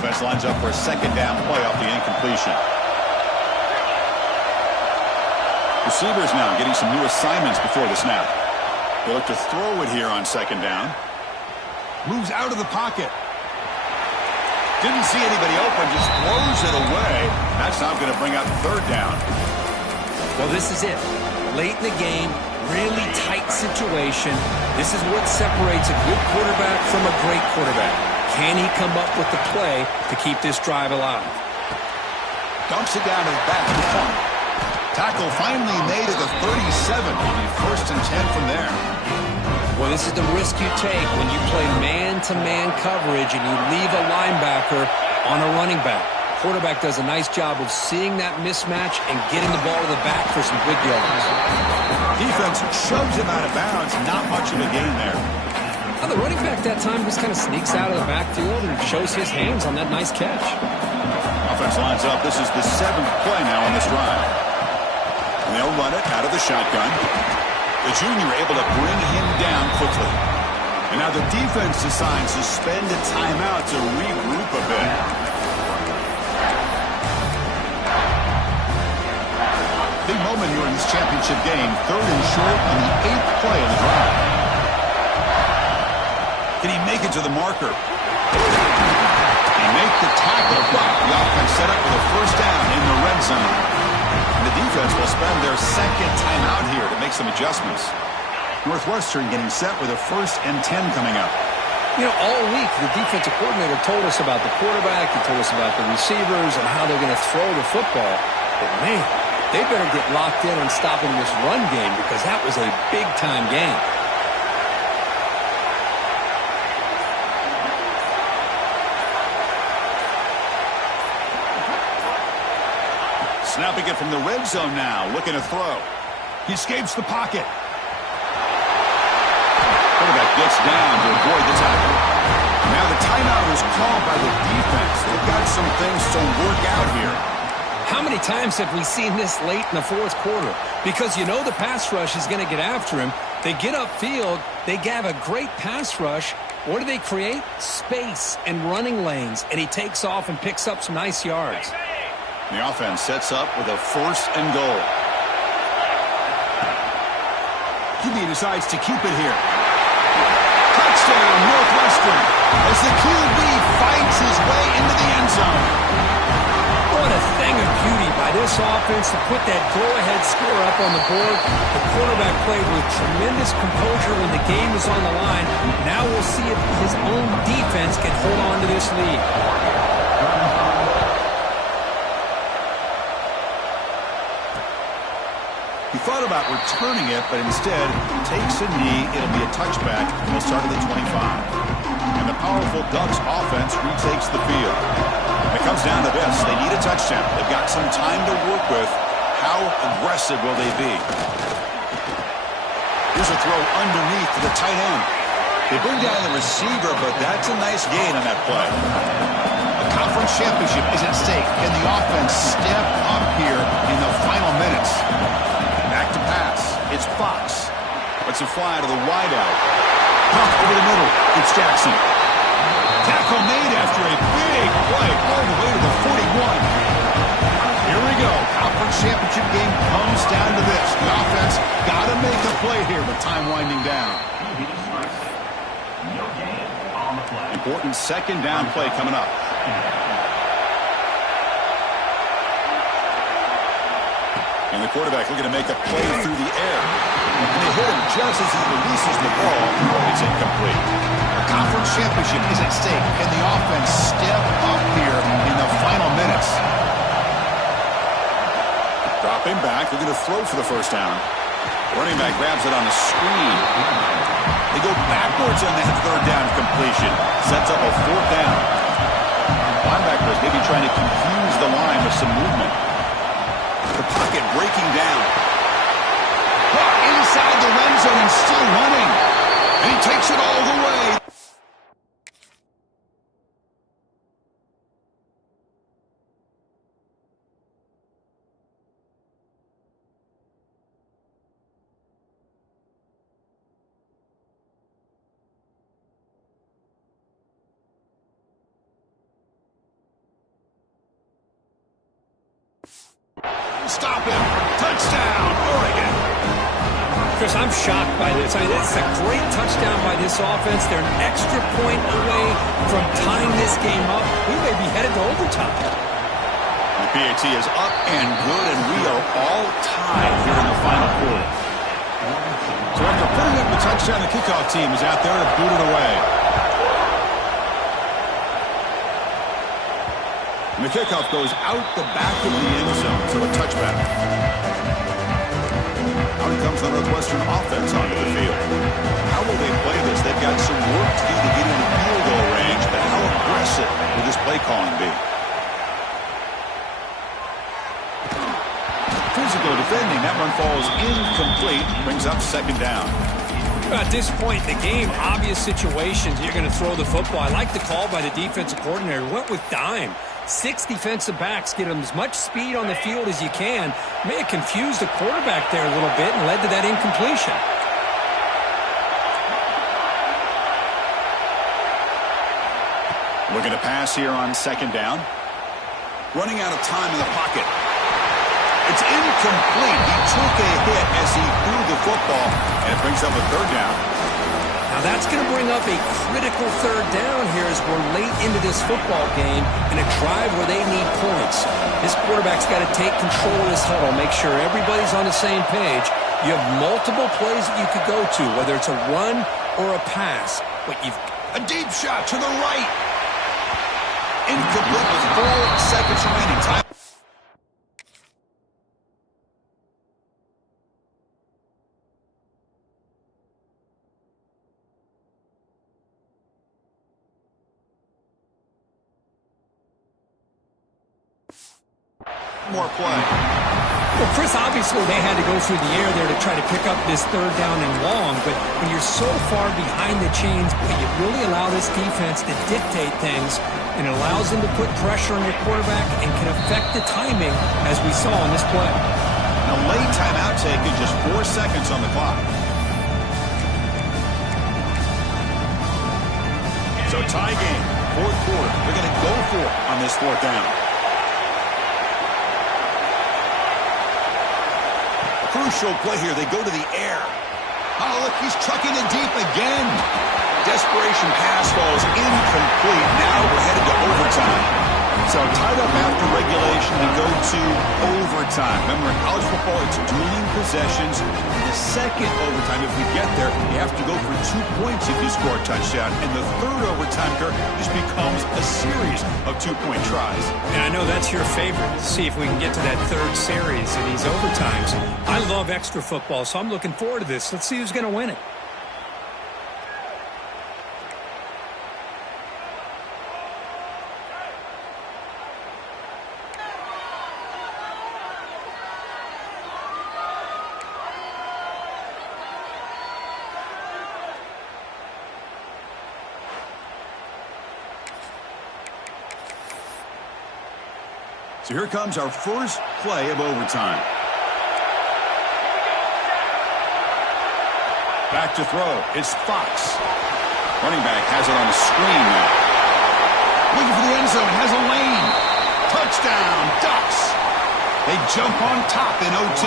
Offense lines up for a second down play off the incompletion. Receivers now getting some new assignments before the snap. They look to throw it here on second down. Moves out of the pocket. Didn't see anybody open, just throws it away. That's not going to bring out third down. Well, this is it. Late in the game, really tight situation. This is what separates a good quarterback from a great quarterback. Can he come up with the play to keep this drive alive? Dumps it down to the back. Tackle finally made at the 37. First and 10 from there. Well, this is the risk you take when you play man-to-man coverage and you leave a linebacker on a running back. Quarterback does a nice job of seeing that mismatch and getting the ball to the back for some good yards. Defense shoves him out of bounds. Not much of a gain there. Well, the running back that time just kind of sneaks out of the backfield and shows his hands on that nice catch. Offense lines up. This is the 7th play now on this drive. And they'll run it out of the shotgun. The junior able to bring him down quickly. And now the defense decides to spend a timeout to regroup a bit. Big moment here in this championship game. 3rd and short on the 8th play of the drive. Can he make it to the marker? He make the tackle, but the offense set up with a first down in the red zone. And the defense will spend their second timeout here to make some adjustments. Northwestern getting set with a 1st and 10 coming up. You know, all week the defensive coordinator told us about the quarterback, he told us about the receivers and how they're going to throw the football. But man, they better get locked in on stopping this run game because that was a big-time game. Snapping it from the red zone now, looking to throw. He escapes the pocket. Quarterback gets down to avoid the tackle. Now the timeout is called by the defense. They've got some things to work out here. How many times have we seen this late in the 4th quarter? Because you know the pass rush is going to get after him. They get upfield. They have a great pass rush. What do they create? Space and running lanes. And he takes off and picks up some nice yards. The offense sets up with a 1st and goal. QB decides to keep it here. Touchdown, Northwestern, as the QB fights his way into the end zone. What a thing of beauty by this offense to put that go-ahead score up on the board. The quarterback played with tremendous composure when the game was on the line. Now we'll see if his own defense can hold on to this lead. He thought about returning it, but instead takes a knee. It'll be a touchback. He'll start at the 25. And the powerful Ducks offense retakes the field. And it comes down to this. They need a touchdown. They've got some time to work with. How aggressive will they be? Here's a throw underneath to the tight end. They bring down the receiver, but that's a nice gain on that play. The conference championship is at stake. Can the offense step up here in the final minutes? Back to pass. It's Fox. Lets it fly to the wideout. Pump over the middle. It's Jackson. Tackle made after a big play all the way to the 41. Here we go. Conference championship game comes down to this. The offense got to make a play here with time winding down. important second down play coming up. And the quarterback looking to make a play through the air. And they hit him just as he releases the ball. It's incomplete. The conference championship is at stake. Can the offense step up here in the final minutes? Dropping back, looking to throw for the first down. Running back grabs it on the screen. They go backwards on that third down completion. Sets up a fourth down. Linebackers maybe trying to confuse the line with some movement. The pocket breaking down. Inside the red zone and still running. And he takes it all the way. Stop him. Touchdown, Oregon. Chris, I'm shocked by this. I mean, it's a great touchdown by this offense. They're an extra point away from tying this game up. We may be headed to overtime. The PAT is up and good, and we are all tied here in the final quarter. So after putting up the touchdown, the kickoff team is out there to boot it away. And the kickoff goes out the back of the end zone, so a touchback. Out comes the Northwestern offense onto the field. How will they play this? They've got some work to do to get into field goal range, but how aggressive will this play calling be? Physical defending. That one falls incomplete. Brings up second down. At this point in the game, obvious situations, you're going to throw the football. I like the call by the defensive coordinator. Went with dime. 6 defensive backs, get them as much speed on the field as you can. May have confused the quarterback there a little bit and led to that incompletion. Looking to pass here on second down. Running out of time in the pocket. It's incomplete. He took a hit as he threw the football, and it brings up a third down. Now that's going to bring up a critical third down here as we're late into this football game in a drive where they need points. This quarterback's got to take control of this huddle, make sure everybody's on the same page. You have multiple plays that you could go to, whether it's a run or a pass. But you've a deep shot to the right. Incomplete with 4 seconds remaining. Time. More play. Well, Chris, obviously they had to go through the air there to try to pick up this third down and long, but when you're so far behind the chains, you really allow this defense to dictate things, and it allows them to put pressure on your quarterback and can affect the timing, as we saw in this play. A late timeout taken, just 4 seconds on the clock. So tie game, fourth quarter. They're going to go for it on this fourth down. Crucial play here. They go to the air. Oh, look, he's trucking it deep again. Desperation pass falls incomplete. Now we're headed to overtime. So tied up after regulation, we go to overtime. Remember, in college football, it's dueling possessions. In the second overtime, if we get there, you have to go for 2 points if you score a touchdown. And the third overtime, Kirk, just becomes a series of 2-point tries. And I know that's your favorite. See if we can get to that third series in these overtimes. I love extra football, so I'm looking forward to this. Let's see who's going to win it. So here comes our first play of overtime. Back to throw. It's Fox. Running back has it on the screen now. Looking for the end zone. Has a lane. Touchdown, Ducks. They jump on top in OT.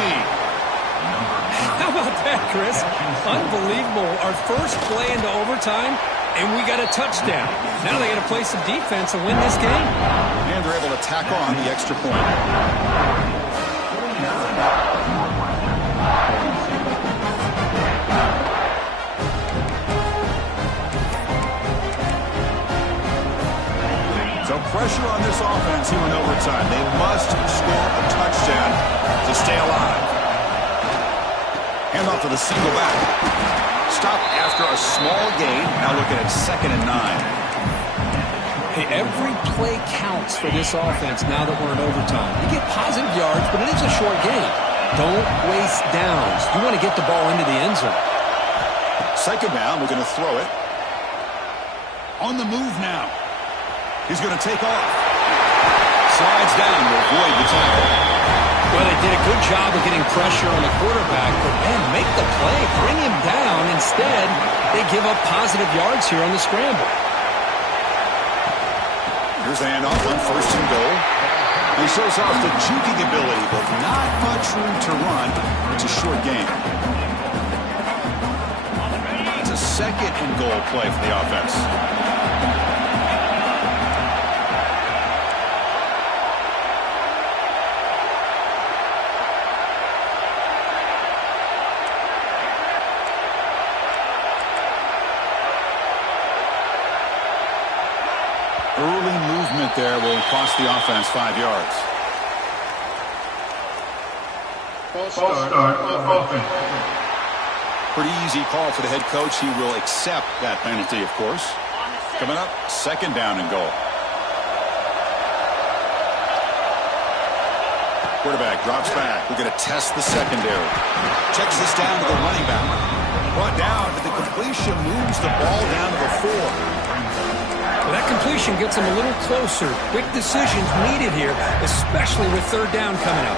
How about that, Chris? Unbelievable. Our first play into overtime, And we got a touchdown. Now they got to play some defense and win this game. And they're able to tack on the extra point. So pressure on this offense here in overtime. They must score a touchdown to stay alive. Hand off to the single back. Stop after a small gain. Now looking at 2nd and 9. Hey, every play counts for this offense now that we're in overtime. You get positive yards, but it is a short game. Don't waste downs. You want to get the ball into the end zone. 2nd down, we're going to throw it. On the move now. He's going to take off. Slides down to avoid the tackle. Well, they did a good job of getting pressure on the quarterback, but man, make the play, bring him down. Instead, they give up positive yards here on the scramble. Here's the handoff on 1st and goal. He shows off the juking ability, but not much room to run. It's a short game. It's a 2nd and goal play for the offense. Early movement there will cost the offense 5 yards. False start offense. Pretty easy call for the head coach. He will accept that penalty, of course. Coming up, 2nd down and goal. Quarterback drops back. We're going to test the secondary. Checks this down to the running back. Brought down, but the completion moves the ball down to the 4. Well, that completion gets them a little closer. Quick decisions needed here, especially with 3rd down coming up.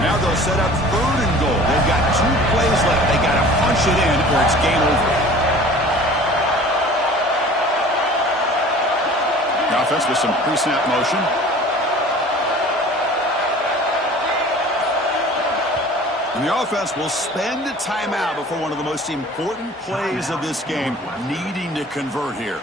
Now they'll set up 3rd and goal. They've got 2 plays left. They got to punch it in or it's game over. The offense with some pre-snap motion. And the offense will spend a timeout before one of the most important plays of this game, needing to convert here.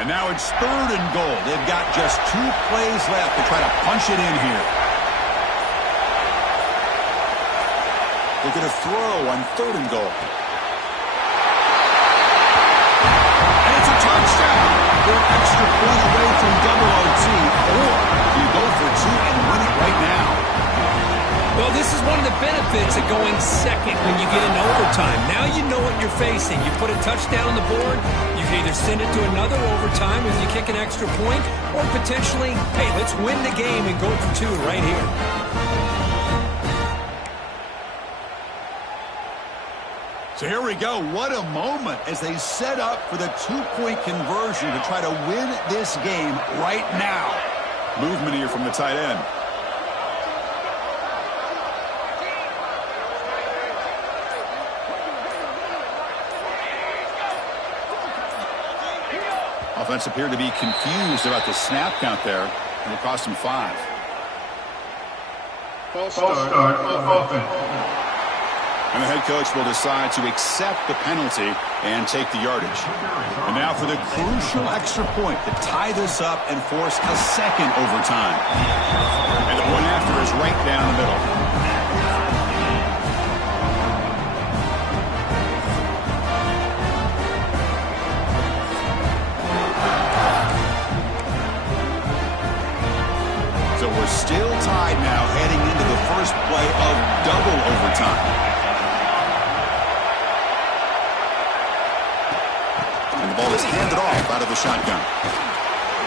And now it's 3rd and goal. They've got just 2 plays left to try to punch it in here. They're going to throw on 3rd and goal. And it's a touchdown. They're an extra point away from double OT. Or you go for 2 and win it right now. Well, this is one of the benefits of going second when you get into overtime. Now you know what you're facing. You put a touchdown on the board, you can either send it to another overtime if you kick an extra point, or potentially, hey, let's win the game and go for 2 right here. So here we go. What a moment as they set up for the 2-point conversion to try to win this game right now. Movement here from the tight end. Offense appeared to be confused about the snap count there. It'll cost them 5. False start offense. And the head coach will decide to accept the penalty and take the yardage. And now for the crucial extra point to tie this up and force a 2nd overtime. And the point after is right down the middle. So we're still tied now heading into the first play of double overtime. The ball is handed off out of the shotgun.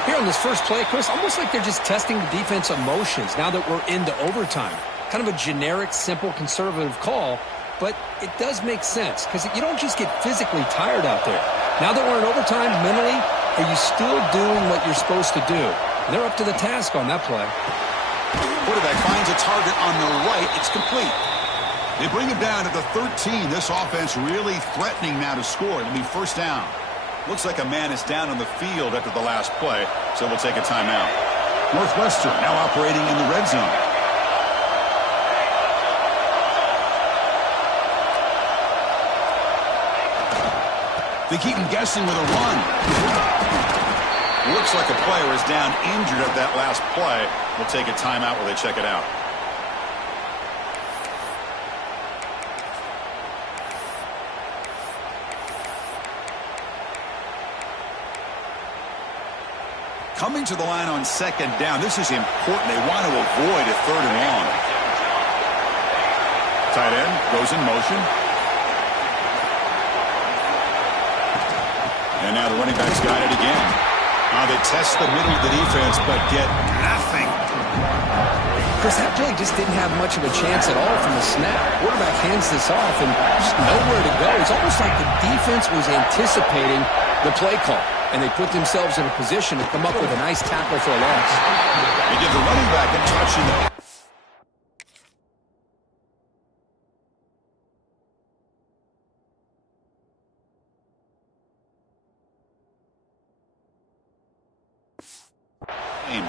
Here on this first play, Chris, almost like they're just testing the defensive motions now that we're into overtime. Kind of a generic, simple, conservative call, but it does make sense because you don't just get physically tired out there. Now that we're in overtime, mentally, are you still doing what you're supposed to do? And they're up to the task on that play. Quarterback finds a target on the right. It's complete. They bring him down at the 13. This offense really threatening now to score. It'll be first down. Looks like a man is down on the field after the last play, so we'll take a timeout. Northwestern now operating in the red zone. They keep him guessing with a run. Looks like a player is down injured at that last play. We'll take a timeout while they check it out. Coming to the line on second down. This is important. They want to avoid a third and long. Tight end goes in motion. And now the running back's got it again. They test the middle of the defense, but get nothing. Chris, that play just didn't have much of a chance at all from the snap. Quarterback hands this off and just nowhere to go. It's almost like the defense was anticipating the play call, and they put themselves in a position to come up with a nice tackle for a loss. They give the running back a touch in the...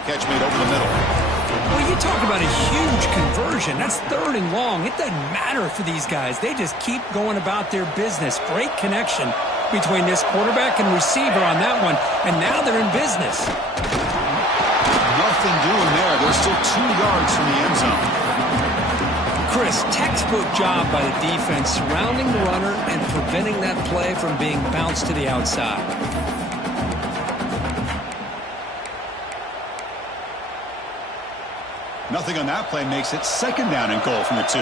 Catch made over the middle. Well, you talk about a huge conversion. That's third and long. It doesn't matter for these guys. They just keep going about their business. Great connection between this quarterback and receiver on that one, and now they're in business. Nothing doing there. They're still 2 yards from the end zone. Chris, textbook job by the defense surrounding the runner and preventing that play from being bounced to the outside. Nothing on that play makes it second down and goal from the 2.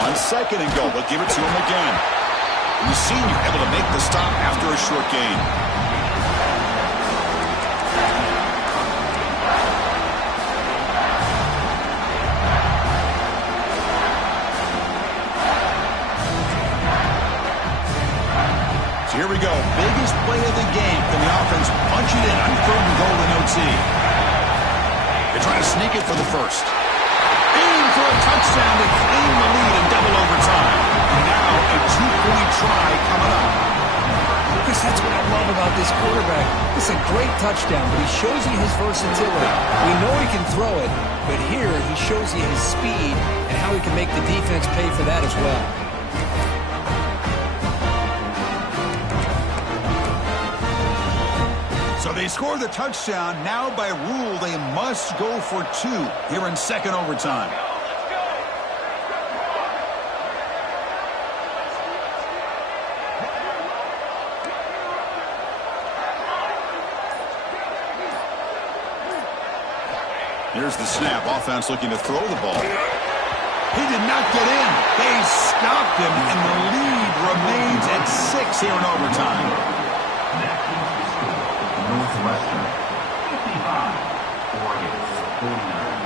On second and goal, they'll give it to him again. The senior able to make the stop after a short gain. So here we go. Biggest play of the game. Can the offense punch it in on third and goal in OT? They try to sneak it for the first. Aim for a touchdown to claim the lead in double overtime. And now a 2-point try coming up. Chris, that's what I love about this quarterback. It's a great touchdown, but he shows you his versatility. We know he can throw it, but here he shows you his speed and how he can make the defense pay for that as well. So they score the touchdown. Now by rule, they must go for 2 here in second overtime. Here's the snap. Offense looking to throw the ball. He did not get in. They stopped him, and the lead remains at 6 here in overtime. Northwestern, 55, Oregon, 49.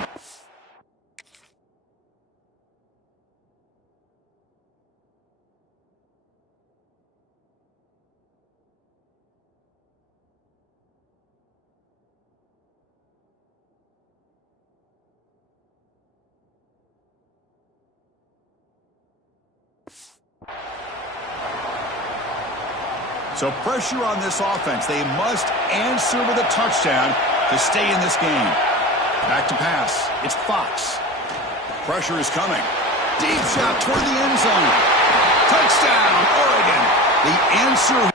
So pressure on this offense. They must answer with a touchdown to stay in this game. Back to pass. It's Fox. Pressure is coming. Deep shot toward the end zone. Touchdown, Oregon. The answer...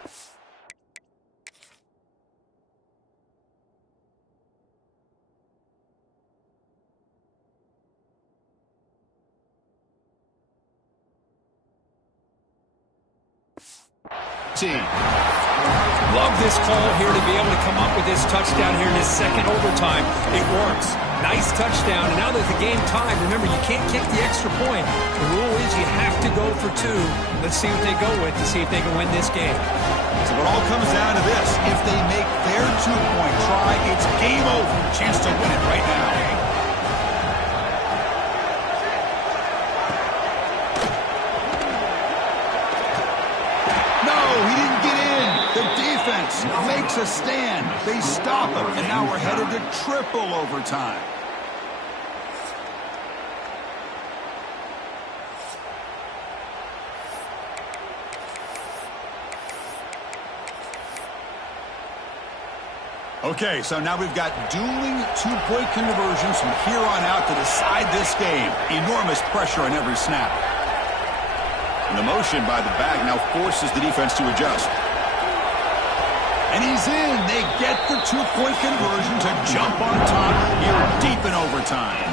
Love this call here to be able to come up with this touchdown here in this second overtime. It works. Nice touchdown, and now that the game tied, remember, you can't kick the extra point. The rule is you have to go for 2. Let's see what they go with to see if they can win this game. So it all comes down to this. If they make their 2-point try, it's game over. Chance to win it right now. Looks, makes a stand. They stop him, and now we're headed to triple overtime. Okay, so now we've got dueling two-point conversions from here on out to decide this game. Enormous pressure on every snap. And the motion by the back now forces the defense to adjust. And he's in. They get the two-point conversion to jump on top here deep in overtime.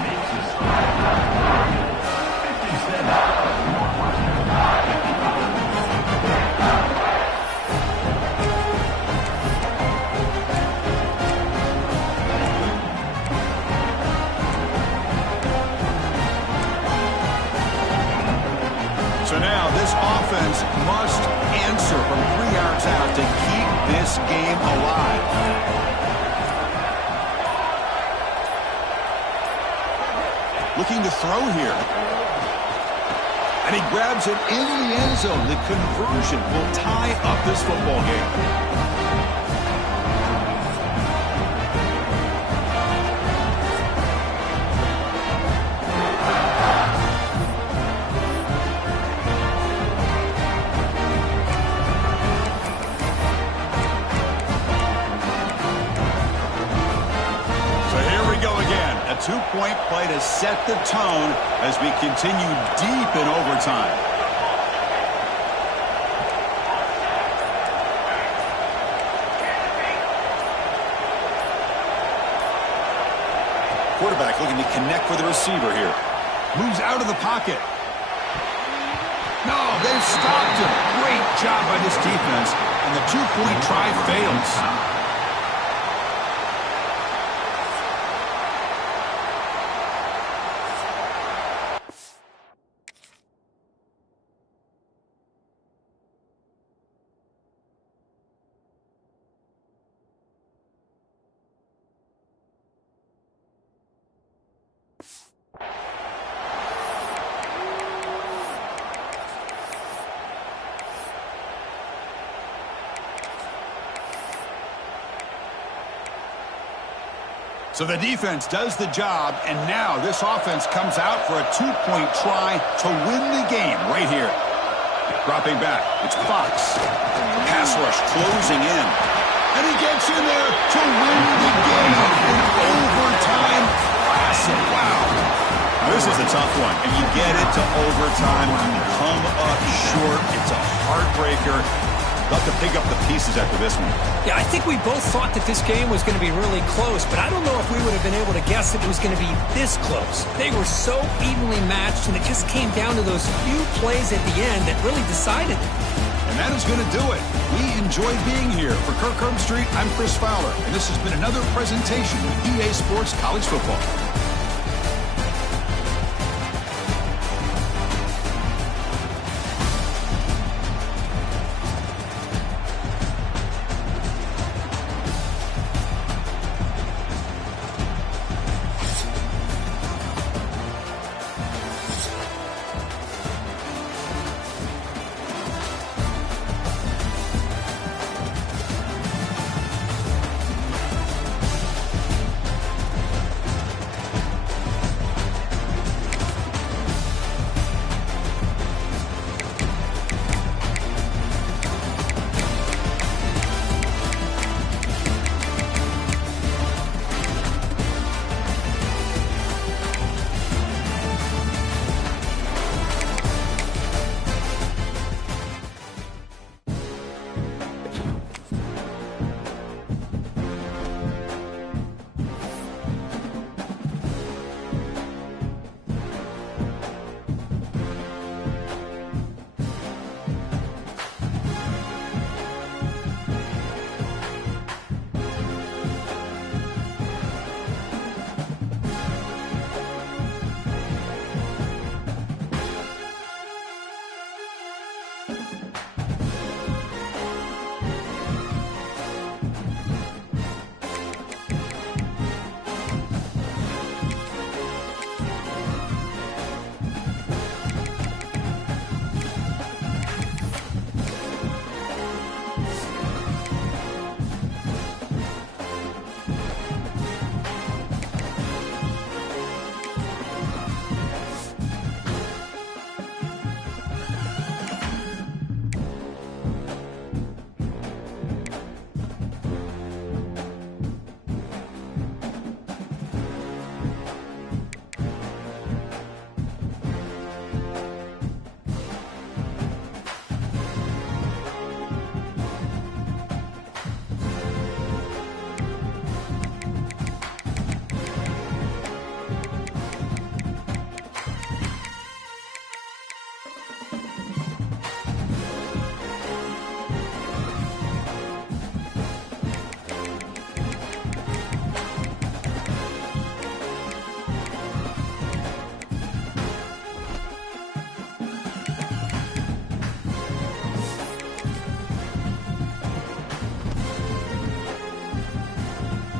So now this offense must answer from 3 yards out to keep this game alive. Looking to throw here. And he grabs it in the end zone. The conversion will tie up this football game. Two-point play to set the tone as we continue deep in overtime. Quarterback looking to connect with the receiver here. Moves out of the pocket. No, they've stopped him. Great job by this defense. And the two-point try fails. So the defense does the job, and now this offense comes out for a two-point try to win the game right here. Dropping back, it's Fox. Pass rush closing in. And he gets in there to win the game in overtime. Classic. Wow. Now this is the tough one. If you get it to overtime, you come up short. It's a heartbreaker. They'll have to pick up the pieces after this one. Yeah, I think we both thought that this game was going to be really close, but I don't know if we would have been able to guess that it was going to be this close. They were so evenly matched, and it just came down to those few plays at the end that really decided it. And that is going to do it. We enjoyed being here. For Kirk Herbstreit, I'm Chris Fowler, and this has been another presentation of EA Sports College Football.